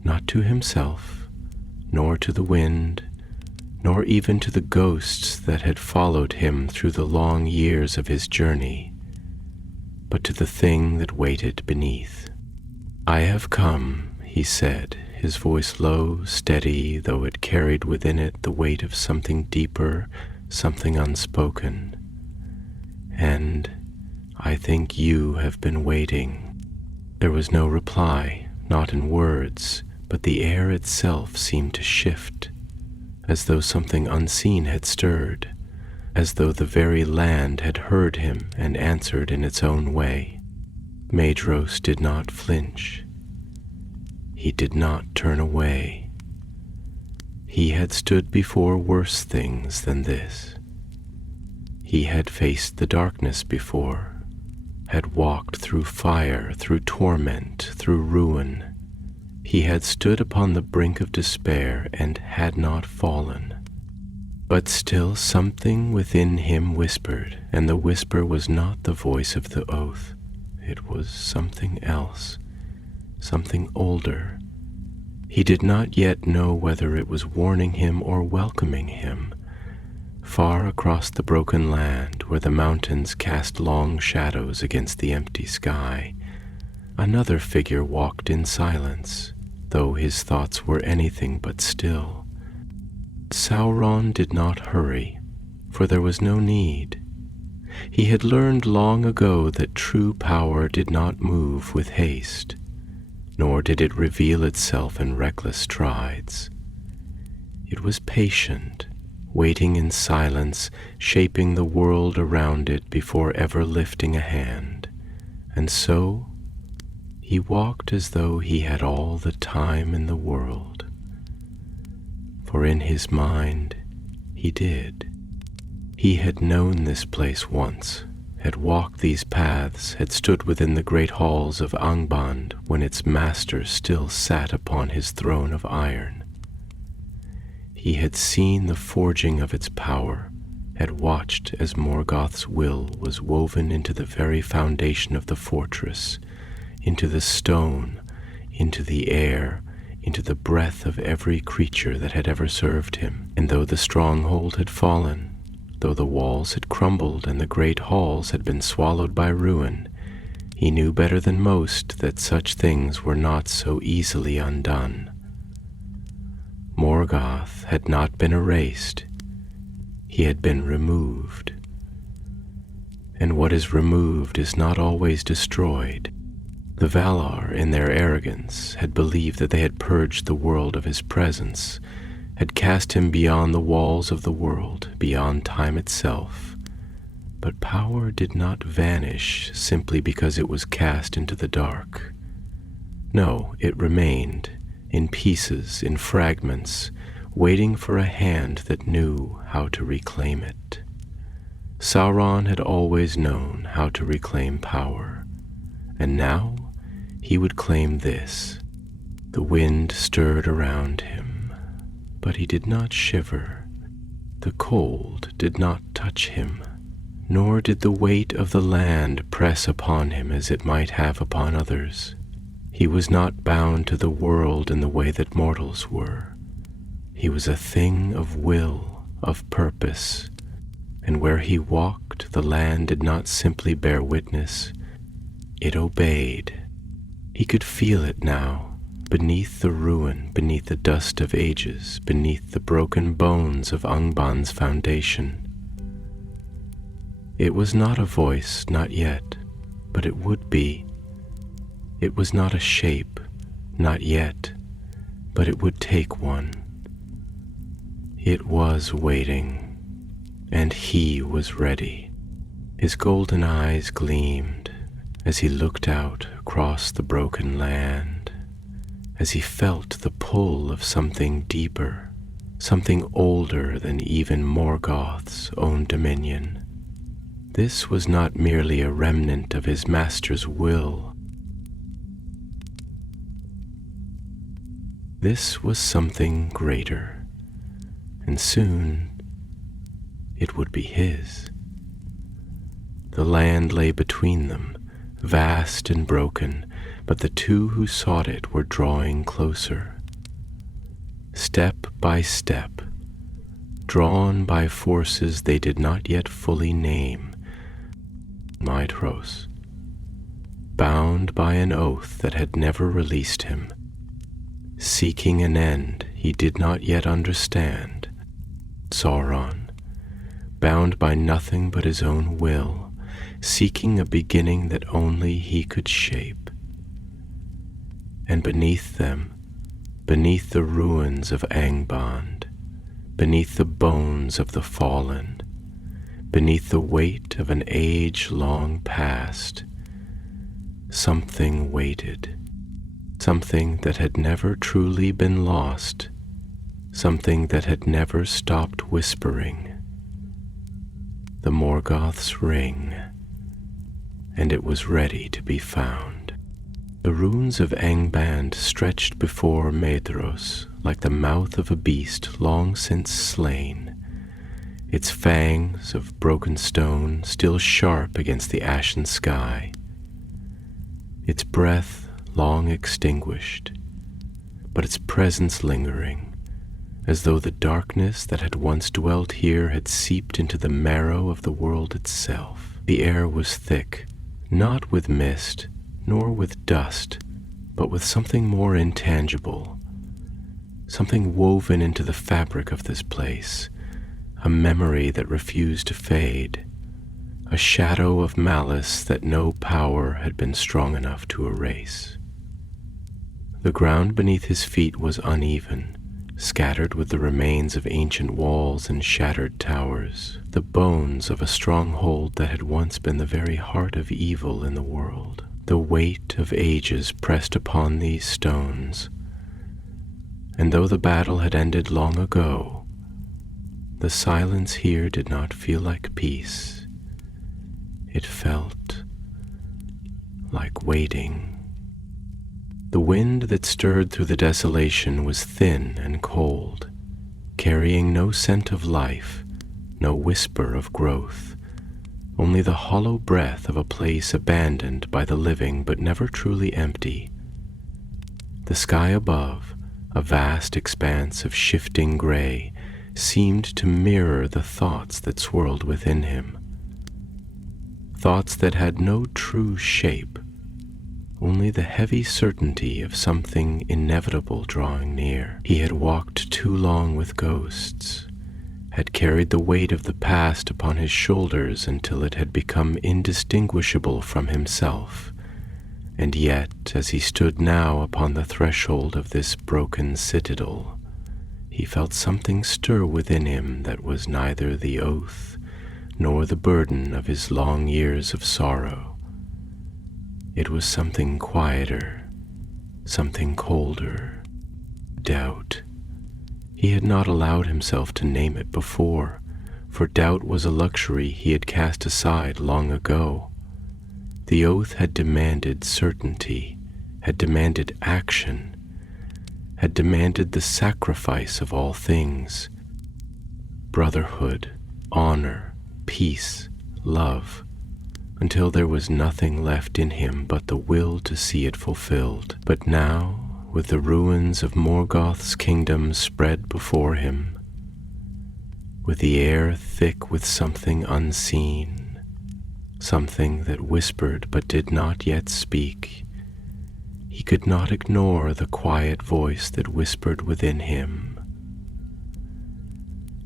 Not to himself, nor to the wind, nor even to the ghosts that had followed him through the long years of his journey, but to the thing that waited beneath. "I have come," he said, his voice low, steady, though it carried within it the weight of something deeper, something unspoken. "And I think you have been waiting." There was no reply, not in words, but the air itself seemed to shift, as though something unseen had stirred, as though the very land had heard him and answered in its own way. Maedhros did not flinch. He did not turn away. He had stood before worse things than this. He had faced the darkness before, had walked through fire, through torment, through ruin. He had stood upon the brink of despair and had not fallen. But still something within him whispered, and the whisper was not the voice of the oath. It was something else, something older. He did not yet know whether it was warning him or welcoming him. Far across the broken land, where the mountains cast long shadows against the empty sky, another figure walked in silence, though his thoughts were anything but still. Sauron did not hurry, for there was no need. He had learned long ago that true power did not move with haste, nor did it reveal itself in reckless strides. It was patient, waiting in silence, shaping the world around it before ever lifting a hand. And so he walked as though he had all the time in the world. For in his mind, he did. He had known this place once, had walked these paths, had stood within the great halls of Angband when its master still sat upon his throne of iron. He had seen the forging of its power, had watched as Morgoth's will was woven into the very foundation of the fortress, into the stone, into the air, into the breath of every creature that had ever served him. And though the stronghold had fallen, though the walls had crumbled and the great halls had been swallowed by ruin, he knew better than most that such things were not so easily undone. Morgoth had not been erased. He had been removed. And what is removed is not always destroyed. The Valar, in their arrogance, had believed that they had purged the world of his presence, had cast him beyond the walls of the world, beyond time itself. But power did not vanish simply because it was cast into the dark. No, it remained, in pieces, in fragments, waiting for a hand that knew how to reclaim it. Sauron had always known how to reclaim power, and now he would claim this. The wind stirred around him, but he did not shiver. The cold did not touch him, nor did the weight of the land press upon him as it might have upon others. He was not bound to the world in the way that mortals were. He was a thing of will, of purpose, and where he walked, the land did not simply bear witness, it obeyed. He could feel it now, beneath the ruin, beneath the dust of ages, beneath the broken bones of Angban's foundation. It was not a voice, not yet, but it would be. It was not a shape, not yet, but it would take one. It was waiting, and he was ready. His golden eyes gleamed as he looked out across the broken land, as he felt the pull of something deeper, something older than even Morgoth's own dominion. This was not merely a remnant of his master's will. This was something greater, and soon it would be his. The land lay between them, vast and broken, but the two who sought it were drawing closer. Step by step, drawn by forces they did not yet fully name, Maedhros, bound by an oath that had never released him, seeking an end he did not yet understand, Sauron, bound by nothing but his own will, seeking a beginning that only he could shape. And beneath them, beneath the ruins of Angband, beneath the bones of the fallen, beneath the weight of an age-long past, something waited, something that had never truly been lost, something that had never stopped whispering. The Morgoth's ring, and it was ready to be found. The ruins of Angband stretched before Maedhros like the mouth of a beast long since slain, its fangs of broken stone still sharp against the ashen sky, its breath long extinguished, but its presence lingering, as though the darkness that had once dwelt here had seeped into the marrow of the world itself. The air was thick, not with mist, nor with dust, but with something more intangible, something woven into the fabric of this place, a memory that refused to fade, a shadow of malice that no power had been strong enough to erase. The ground beneath his feet was uneven, scattered with the remains of ancient walls and shattered towers, the bones of a stronghold that had once been the very heart of evil in the world. The weight of ages pressed upon these stones, and though the battle had ended long ago, the silence here did not feel like peace. It felt like waiting. The wind that stirred through the desolation was thin and cold, carrying no scent of life, no whisper of growth, only the hollow breath of a place abandoned by the living but never truly empty. The sky above, a vast expanse of shifting gray, seemed to mirror the thoughts that swirled within him. Thoughts that had no true shape, only the heavy certainty of something inevitable drawing near. He had walked too long with ghosts, had carried the weight of the past upon his shoulders until it had become indistinguishable from himself. And yet, as he stood now upon the threshold of this broken citadel, he felt something stir within him that was neither the oath nor the burden of his long years of sorrow. It was something quieter, something colder, doubt. He had not allowed himself to name it before, for doubt was a luxury he had cast aside long ago. The oath had demanded certainty, had demanded action, had demanded the sacrifice of all things. brotherhood, honor, peace, love, until there was nothing left in him but the will to see it fulfilled. But now, with the ruins of Morgoth's kingdom spread before him, with the air thick with something unseen, something that whispered but did not yet speak, he could not ignore the quiet voice that whispered within him,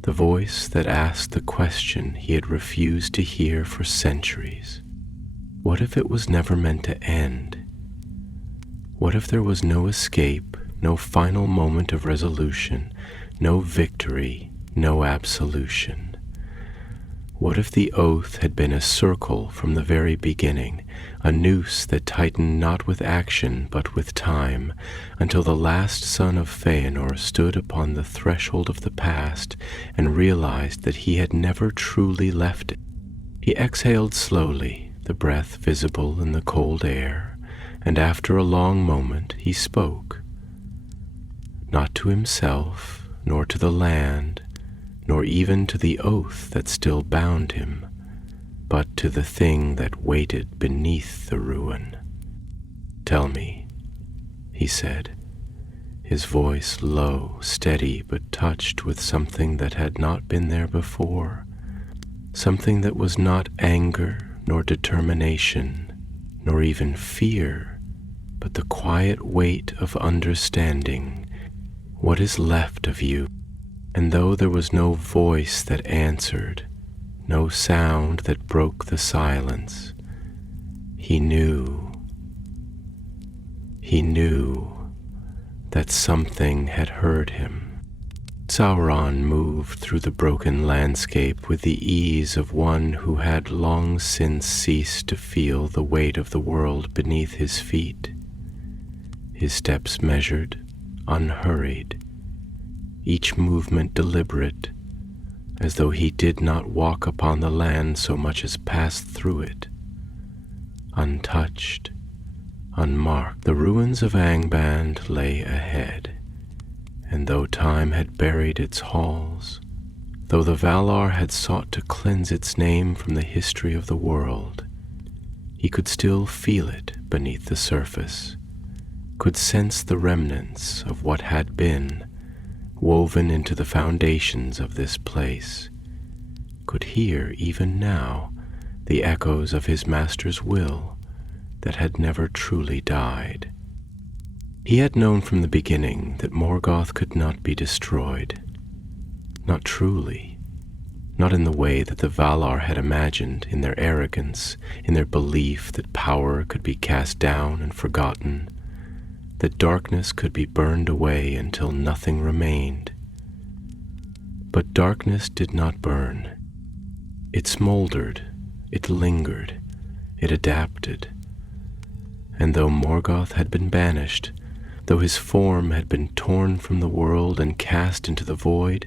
the voice that asked the question he had refused to hear for centuries. What if it was never meant to end? What if there was no escape, no final moment of resolution, no victory, no absolution? What if the oath had been a circle from the very beginning, a noose that tightened not with action but with time, until the last son of Feanor stood upon the threshold of the past and realized that he had never truly left it? He exhaled slowly, the breath visible in the cold air, and after a long moment he spoke. Not to himself, nor to the land, nor even to the oath that still bound him, but to the thing that waited beneath the ruin. "Tell me," he said, his voice low, steady, but touched with something that had not been there before, something that was not anger, nor determination, nor even fear, but the quiet weight of understanding. "What is left of you?" And though there was no voice that answered, no sound that broke the silence, he knew that something had heard him. Sauron moved through the broken landscape with the ease of one who had long since ceased to feel the weight of the world beneath his feet. His steps measured, unhurried, each movement deliberate, as though he did not walk upon the land so much as pass through it. Untouched, unmarked, the ruins of Angband lay ahead, and though time had buried its halls, though the Valar had sought to cleanse its name from the history of the world, he could still feel it beneath the surface, could sense the remnants of what had been, woven into the foundations of this place, could hear even now the echoes of his master's will that had never truly died. He had known from the beginning that Morgoth could not be destroyed, not truly, not in the way that the Valar had imagined, in their arrogance, in their belief that power could be cast down and forgotten, that darkness could be burned away until nothing remained. But darkness did not burn. It smoldered, it lingered, it adapted. And though Morgoth had been banished, though his form had been torn from the world and cast into the void,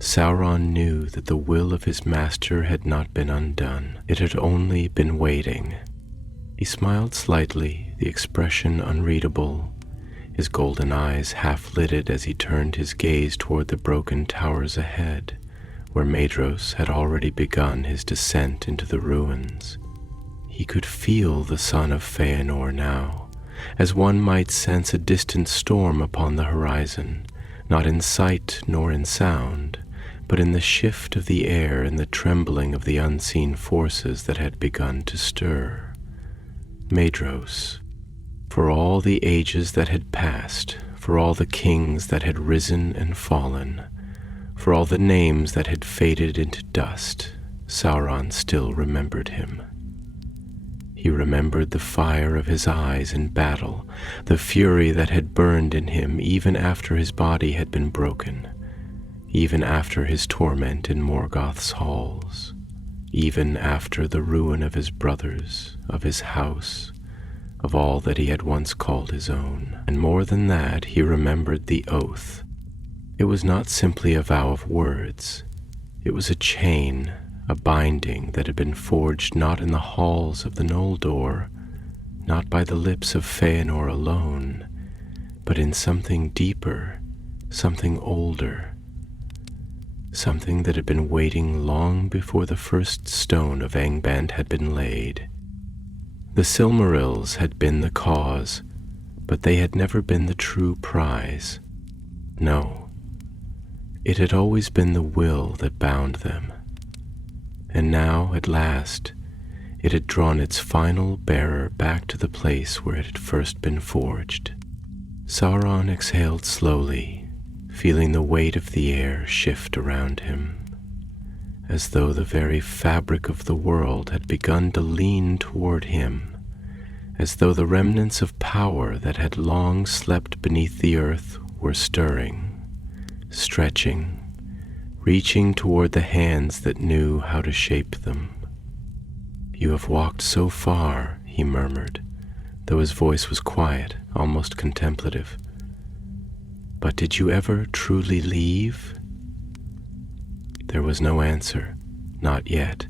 Sauron knew that the will of his master had not been undone. It had only been waiting. He smiled slightly, the expression unreadable, his golden eyes half-lidded as he turned his gaze toward the broken towers ahead, where Maedhros had already begun his descent into the ruins. He could feel the son of Feanor now, as one might sense a distant storm upon the horizon, not in sight nor in sound, but in the shift of the air and the trembling of the unseen forces that had begun to stir. Maedhros, for all the ages that had passed, for all the kings that had risen and fallen, for all the names that had faded into dust, Sauron still remembered him. He remembered the fire of his eyes in battle, the fury that had burned in him even after his body had been broken, even after his torment in Morgoth's halls, even after the ruin of his brothers, of his house, of all that he had once called his own. And more than that, he remembered the oath. It was not simply a vow of words. It was a chain, a binding that had been forged not in the halls of the Noldor, not by the lips of Feanor alone, but in something deeper, something older, something that had been waiting long before the first stone of Angband had been laid. The Silmarils had been the cause, but they had never been the true prize. No, it had always been the will that bound them. And now, at last, it had drawn its final bearer back to the place where it had first been forged. Sauron exhaled slowly, feeling the weight of the air shift around him, as though the very fabric of the world had begun to lean toward him, as though the remnants of power that had long slept beneath the earth were stirring, stretching, reaching toward the hands that knew how to shape them. "You have walked so far," he murmured, though his voice was quiet, almost contemplative. "But did you ever truly leave?" There was no answer, not yet,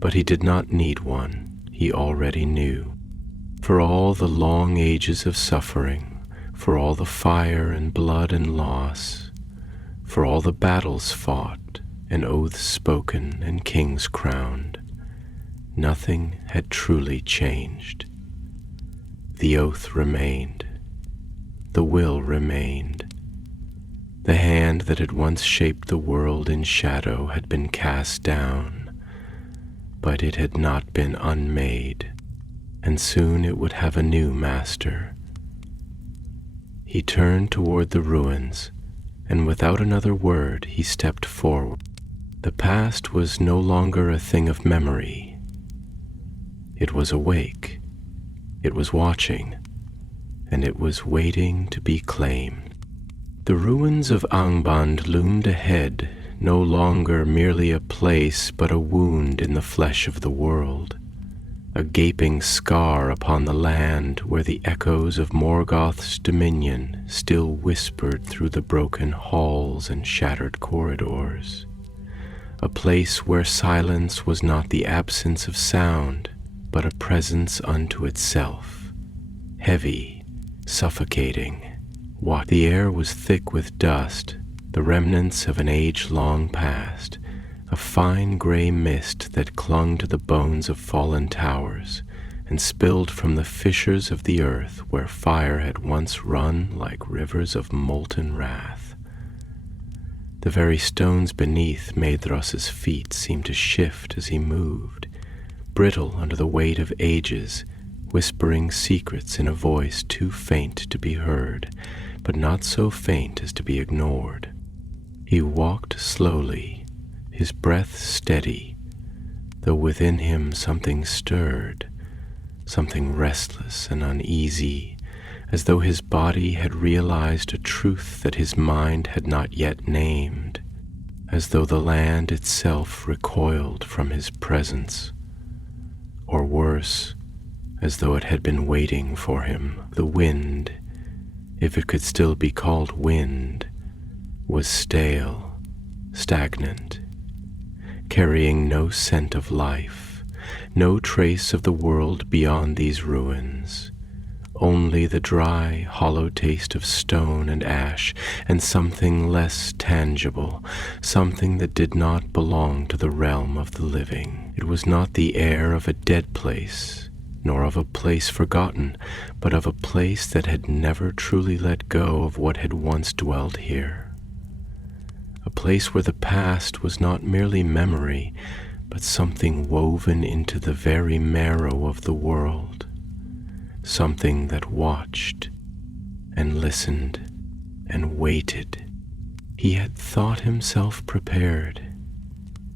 but he did not need one. He already knew. For all the long ages of suffering, for all the fire and blood and loss, for all the battles fought and oaths spoken and kings crowned, nothing had truly changed. The oath remained. The will remained. The hand that had once shaped the world in shadow had been cast down, but it had not been unmade, and soon it would have a new master. He turned toward the ruins, and without another word he stepped forward. The past was no longer a thing of memory. It was awake, it was watching, and it was waiting to be claimed. The ruins of Angband loomed ahead, no longer merely a place but a wound in the flesh of the world, a gaping scar upon the land where the echoes of Morgoth's dominion still whispered through the broken halls and shattered corridors, a place where silence was not the absence of sound, but a presence unto itself, heavy, suffocating. The air was thick with dust, the remnants of an age long past, a fine gray mist that clung to the bones of fallen towers and spilled from the fissures of the earth where fire had once run like rivers of molten wrath. The very stones beneath Maedhros's feet seemed to shift as he moved, brittle under the weight of ages, whispering secrets in a voice too faint to be heard, but not so faint as to be ignored. He walked slowly, his breath steady, though within him something stirred, something restless and uneasy, as though his body had realized a truth that his mind had not yet named, as though the land itself recoiled from his presence, or worse, as though it had been waiting for him. The wind, if it could still be called wind, was stale, stagnant, carrying no scent of life, no trace of the world beyond these ruins, only the dry, hollow taste of stone and ash, and something less tangible, something that did not belong to the realm of the living. It was not the air of a dead place, nor of a place forgotten, but of a place that had never truly let go of what had once dwelt here. A place where the past was not merely memory, but something woven into the very marrow of the world, something that watched and listened and waited. He had thought himself prepared.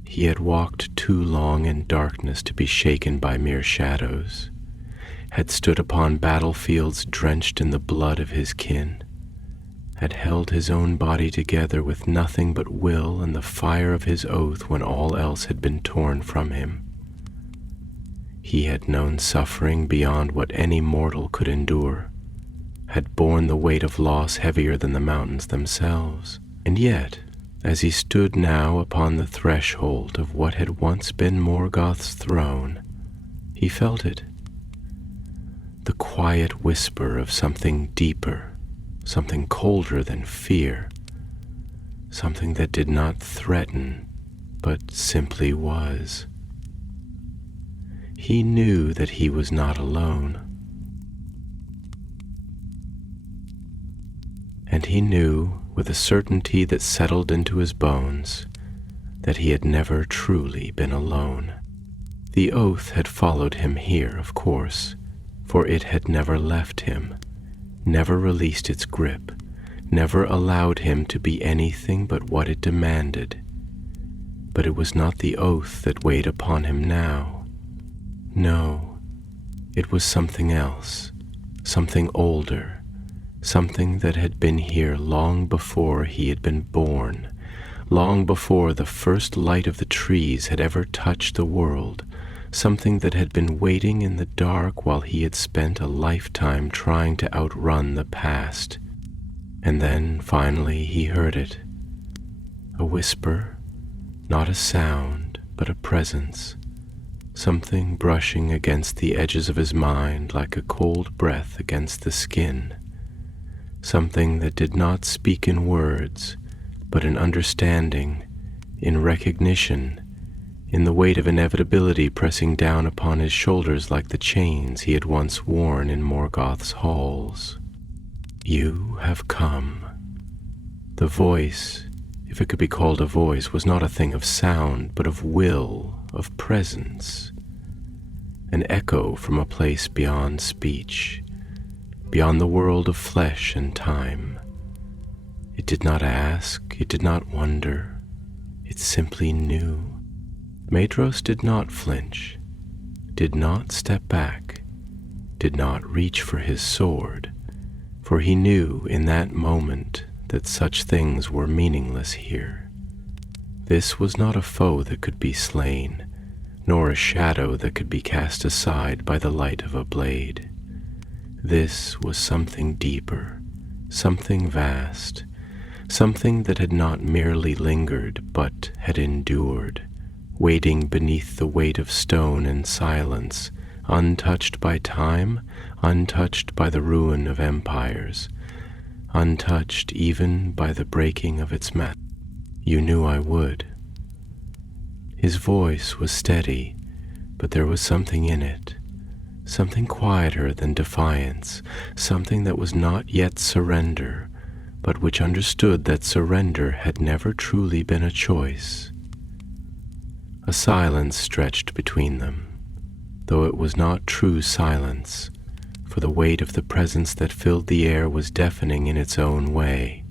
He had walked too long in darkness to be shaken by mere shadows, had stood upon battlefields drenched in the blood of his kin, had held his own body together with nothing but will and the fire of his oath when all else had been torn from him. He had known suffering beyond what any mortal could endure, had borne the weight of loss heavier than the mountains themselves, and yet, as he stood now upon the threshold of what had once been Morgoth's throne, he felt it. The quiet whisper of something deeper, something colder than fear, something that did not threaten, but simply was. He knew that he was not alone. And he knew, with a certainty that settled into his bones, that he had never truly been alone. The oath had followed him here, of course, for it had never left him, never released its grip, never allowed him to be anything but what it demanded. But it was not the oath that weighed upon him now. No, it was something else, something older, something that had been here long before he had been born, long before the first light of the trees had ever touched the world, something that had been waiting in the dark while he had spent a lifetime trying to outrun the past. And then, finally, he heard it. A whisper, not a sound, but a presence, something brushing against the edges of his mind like a cold breath against the skin, something that did not speak in words, but in understanding, in recognition, in the weight of inevitability pressing down upon his shoulders like the chains he had once worn in Morgoth's halls. You have come. The voice, if it could be called a voice, was not a thing of sound, but of will, of presence, an echo from a place beyond speech, beyond the world of flesh and time. It did not ask, it did not wonder, it simply knew. Maedhros did not flinch, did not step back, did not reach for his sword, for he knew in that moment that such things were meaningless here. This was not a foe that could be slain, nor a shadow that could be cast aside by the light of a blade. This was something deeper, something vast, something that had not merely lingered, but had endured, waiting beneath the weight of stone and silence, untouched by time, untouched by the ruin of empires, untouched even by the breaking of its mat. You knew I would. His voice was steady, but there was something in it, something quieter than defiance, something that was not yet surrender, but which understood that surrender had never truly been a choice. A silence stretched between them, though it was not true silence, for the weight of the presence that filled the air was deafening in its own way.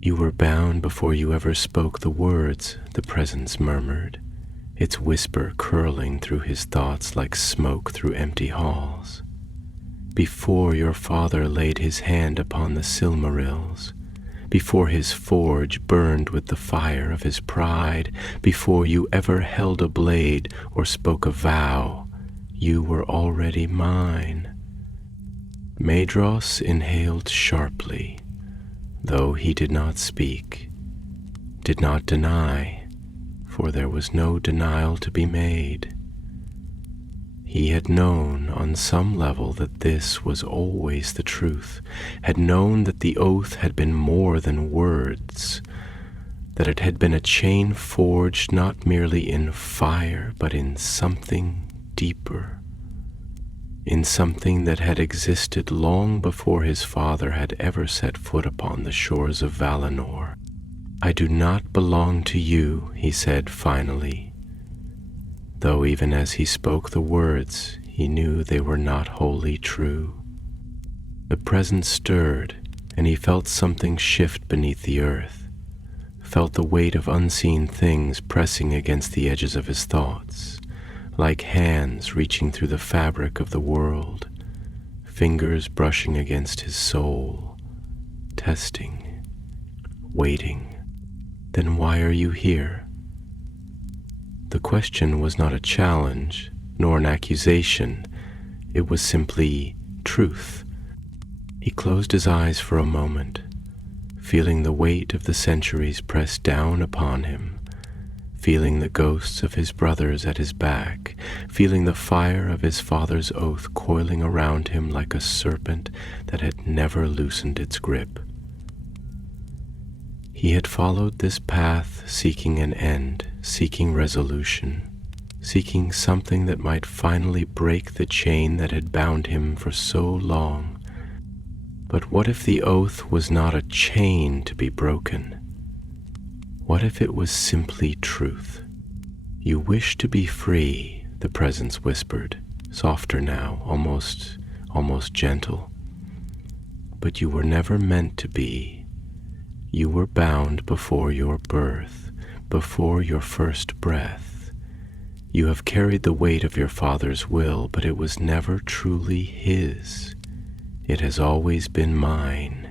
You were bound before you ever spoke the words, the presence murmured, its whisper curling through his thoughts like smoke through empty halls. Before your father laid his hand upon the Silmarils, before his forge burned with the fire of his pride, before you ever held a blade or spoke a vow, you were already mine. Maedhros inhaled sharply, though he did not speak, did not deny, for there was no denial to be made. He had known on some level that this was always the truth, had known that the oath had been more than words, that it had been a chain forged not merely in fire, but in something deeper, in something that had existed long before his father had ever set foot upon the shores of Valinor. I do not belong to you, he said finally, though even as he spoke the words, he knew they were not wholly true. The presence stirred, and he felt something shift beneath the earth, felt the weight of unseen things pressing against the edges of his thoughts, like hands reaching through the fabric of the world, fingers brushing against his soul, testing, waiting. Then why are you here? The question was not a challenge, nor an accusation. It was simply truth. He closed his eyes for a moment, feeling the weight of the centuries press down upon him, feeling the ghosts of his brothers at his back, feeling the fire of his father's oath coiling around him like a serpent that had never loosened its grip. He had followed this path seeking an end, seeking resolution, seeking something that might finally break the chain that had bound him for so long. But what if the oath was not a chain to be broken? What if it was simply truth? "You wish to be free," the presence whispered, softer now, almost gentle. "But you were never meant to be. You were bound before your birth, before your first breath. You have carried the weight of your father's will, but it was never truly his. It has always been mine."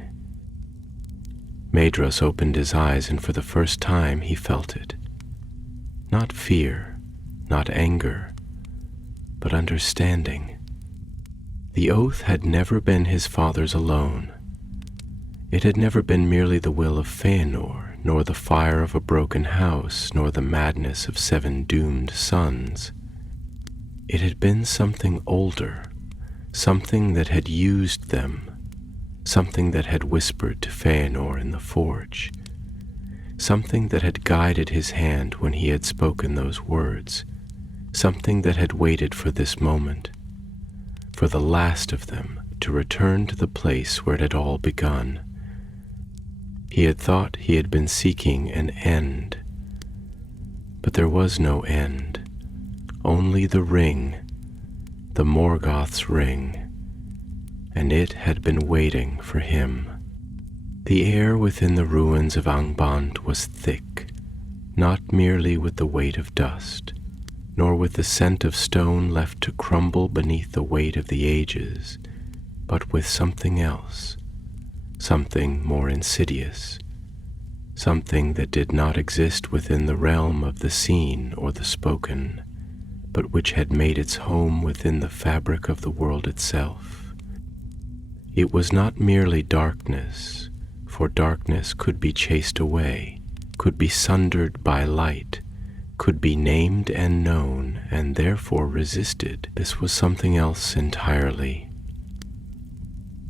Maedhros opened his eyes, and for the first time he felt it. Not fear, not anger, but understanding. The oath had never been his father's alone. It had never been merely the will of Fëanor, nor the fire of a broken house, nor the madness of 7 doomed sons. It had been something older, something that had used them, something that had whispered to Fëanor in the forge, something that had guided his hand when he had spoken those words, something that had waited for this moment, for the last of them to return to the place where it had all begun. He had thought he had been seeking an end, but there was no end, only the ring, the Morgoth's ring, and it had been waiting for him. The air within the ruins of Angband was thick, not merely with the weight of dust, nor with the scent of stone left to crumble beneath the weight of the ages, but with something else, something more insidious, something that did not exist within the realm of the seen or the spoken, but which had made its home within the fabric of the world itself. It was not merely darkness, for darkness could be chased away, could be sundered by light, could be named and known, and therefore resisted. This was something else entirely.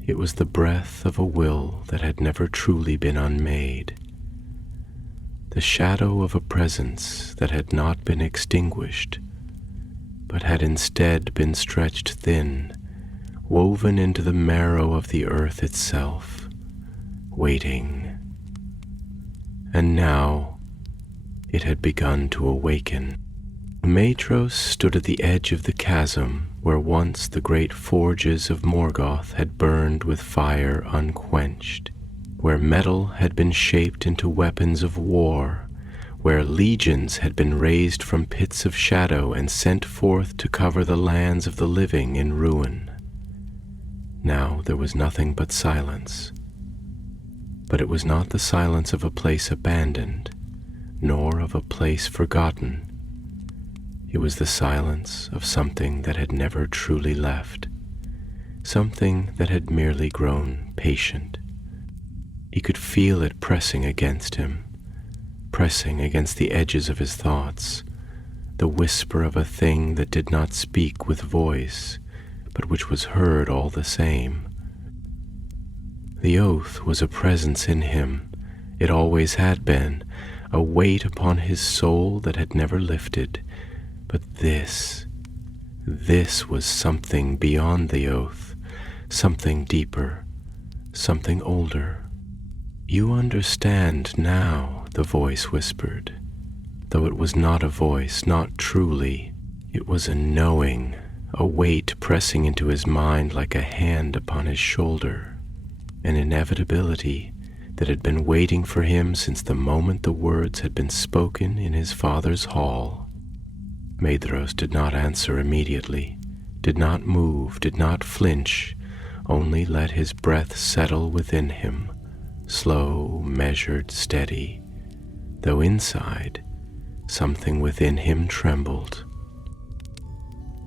It was the breath of a will that had never truly been unmade, the shadow of a presence that had not been extinguished, but had instead been stretched thin, woven into the marrow of the earth itself, waiting. And now it had begun to awaken. Maedhros stood at the edge of the chasm where once the great forges of Morgoth had burned with fire unquenched, where metal had been shaped into weapons of war, where legions had been raised from pits of shadow and sent forth to cover the lands of the living in ruin. Now there was nothing but silence. But it was not the silence of a place abandoned, nor of a place forgotten. It was the silence of something that had never truly left, something that had merely grown patient. He could feel it pressing against him, pressing against the edges of his thoughts, the whisper of a thing that did not speak with voice, but which was heard all the same. The oath was a presence in him. It always had been, a weight upon his soul that had never lifted. But this was something beyond the oath, something deeper, something older. "You understand now," the voice whispered, though it was not a voice, not truly. It was a knowing, a weight pressing into his mind like a hand upon his shoulder, an inevitability that had been waiting for him since the moment the words had been spoken in his father's hall. Maedhros did not answer immediately, did not move, did not flinch, only let his breath settle within him, slow, measured, steady, though inside, something within him trembled.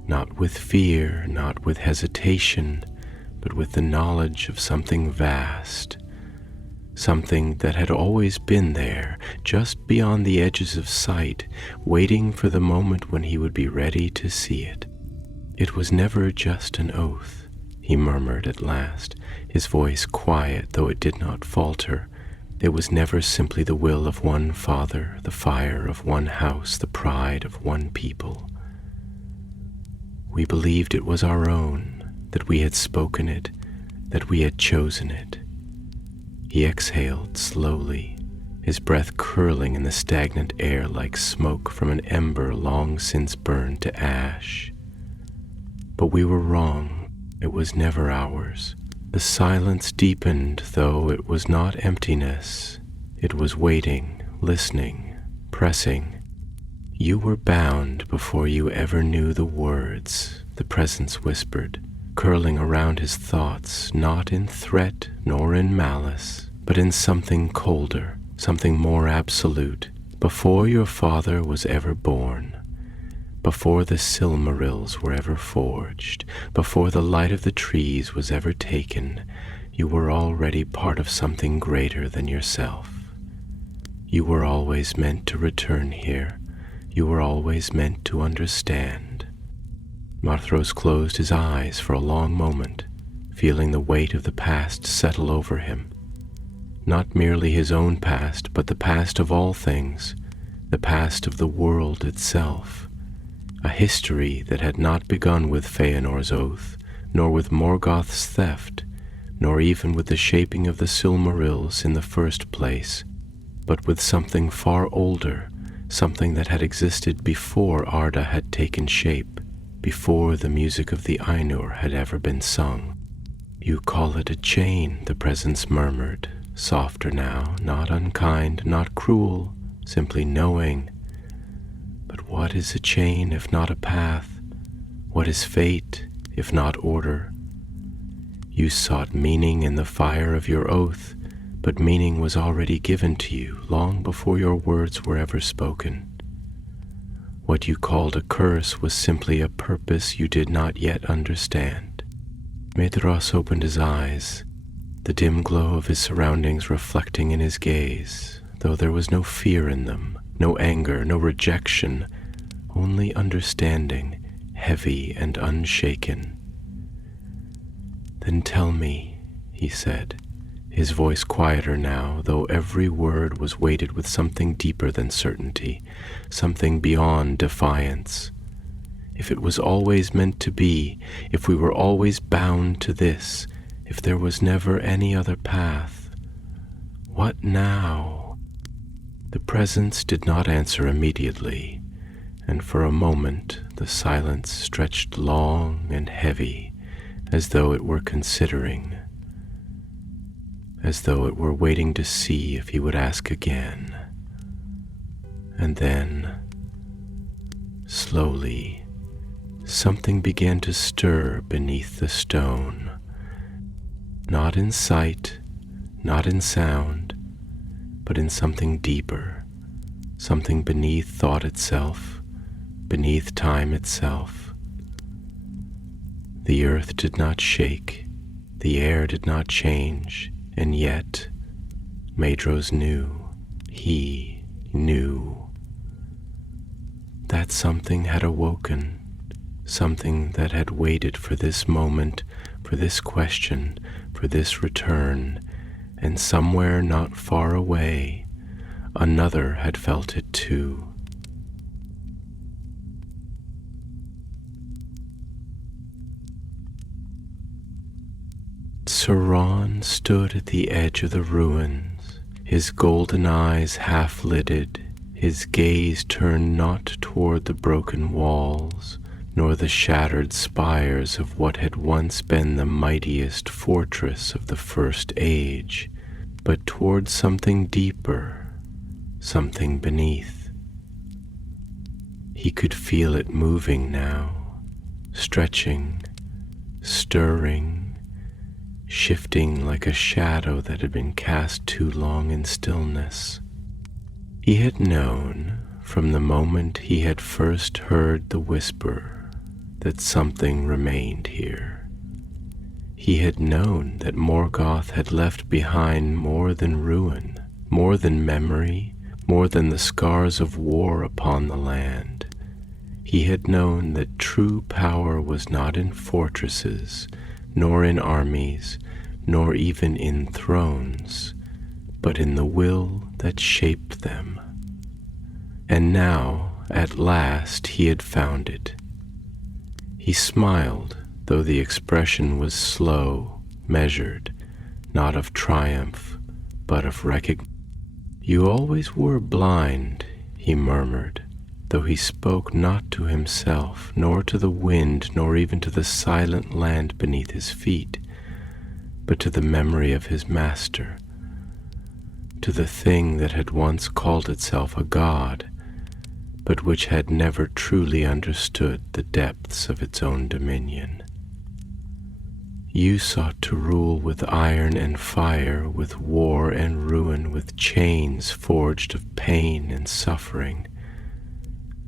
Not with fear, not with hesitation, but with the knowledge of something vast, something that had always been there, just beyond the edges of sight, waiting for the moment when he would be ready to see it. "It was never just an oath," he murmured at last, his voice quiet though it did not falter. There was never simply the will of one father, the fire of one house, the pride of one people. We believed it was our own, that we had spoken it, that we had chosen it. He exhaled slowly, his breath curling in the stagnant air like smoke from an ember long since burned to ash. But we were wrong. It was never ours. The silence deepened, though it was not emptiness. It was waiting, listening, pressing. You were bound before you ever knew the words, the presence whispered, curling around his thoughts, not in threat nor in malice, but in something colder, something more absolute. Before your father was ever born, before the Silmarils were ever forged, before the light of the trees was ever taken, you were already part of something greater than yourself. You were always meant to return here. You were always meant to understand. Marthros closed his eyes for a long moment, feeling the weight of the past settle over him. Not merely his own past, but the past of all things, the past of the world itself. A history that had not begun with Feanor's oath, nor with Morgoth's theft, nor even with the shaping of the Silmarils in the first place, but with something far older, something that had existed before Arda had taken shape, before the music of the Ainur had ever been sung. You call it a chain, the presence murmured, softer now, not unkind, not cruel, simply knowing. But what is a chain if not a path? What is fate if not order? You sought meaning in the fire of your oath, but meaning was already given to you long before your words were ever spoken. What you called a curse was simply a purpose you did not yet understand. Medros opened his eyes, the dim glow of his surroundings reflecting in his gaze, though there was no fear in them, no anger, no rejection, only understanding, heavy and unshaken. Then tell me, he said, his voice quieter now, though every word was weighted with something deeper than certainty, something beyond defiance. If it was always meant to be, if we were always bound to this, if there was never any other path, what now? The presence did not answer immediately, and for a moment the silence stretched long and heavy, as though it were considering, as though it were waiting to see if he would ask again. And then, slowly, something began to stir beneath the stone. Not in sight, not in sound, but in something deeper, something beneath thought itself, beneath time itself. The earth did not shake, the air did not change, and yet Medros knew, he knew, that something had awoken, something that had waited for this moment, for this question, for this return, and somewhere not far away, another had felt it too. Sauron stood at the edge of the ruins, his golden eyes half-lidded, his gaze turned not toward the broken walls, nor the shattered spires of what had once been the mightiest fortress of the First Age, but toward something deeper, something beneath. He could feel it moving now, stretching, stirring, shifting like a shadow that had been cast too long in stillness. He had known, from the moment he had first heard the whisper, that something remained here. He had known that Morgoth had left behind more than ruin, more than memory, more than the scars of war upon the land. He had known that true power was not in fortresses, nor in armies, nor even in thrones, but in the will that shaped them. And now, at last, he had found it. He smiled, though the expression was slow, measured, not of triumph, but of recognition. "You always were blind," he murmured, though he spoke not to himself, nor to the wind, nor even to the silent land beneath his feet, but to the memory of his master, to the thing that had once called itself a god, but which had never truly understood the depths of its own dominion. "You sought to rule with iron and fire, with war and ruin, with chains forged of pain and suffering.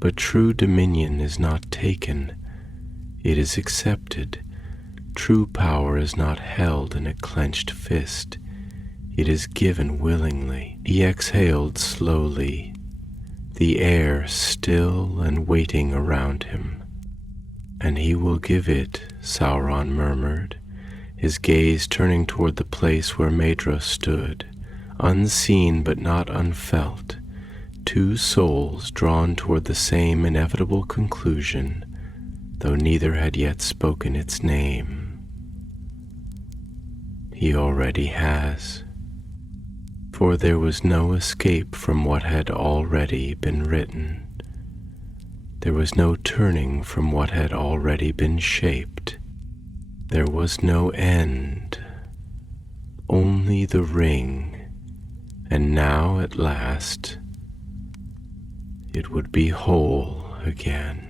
But true dominion is not taken, it is accepted. True power is not held in a clenched fist, it is given willingly." He exhaled slowly, the air still and waiting around him. "And he will give it," Sauron murmured, his gaze turning toward the place where Maedhros stood, unseen but not unfelt, two souls drawn toward the same inevitable conclusion, though neither had yet spoken its name. "He already has." For there was no escape from what had already been written. There was no turning from what had already been shaped. There was no end, only the ring, and now at last it would be whole again.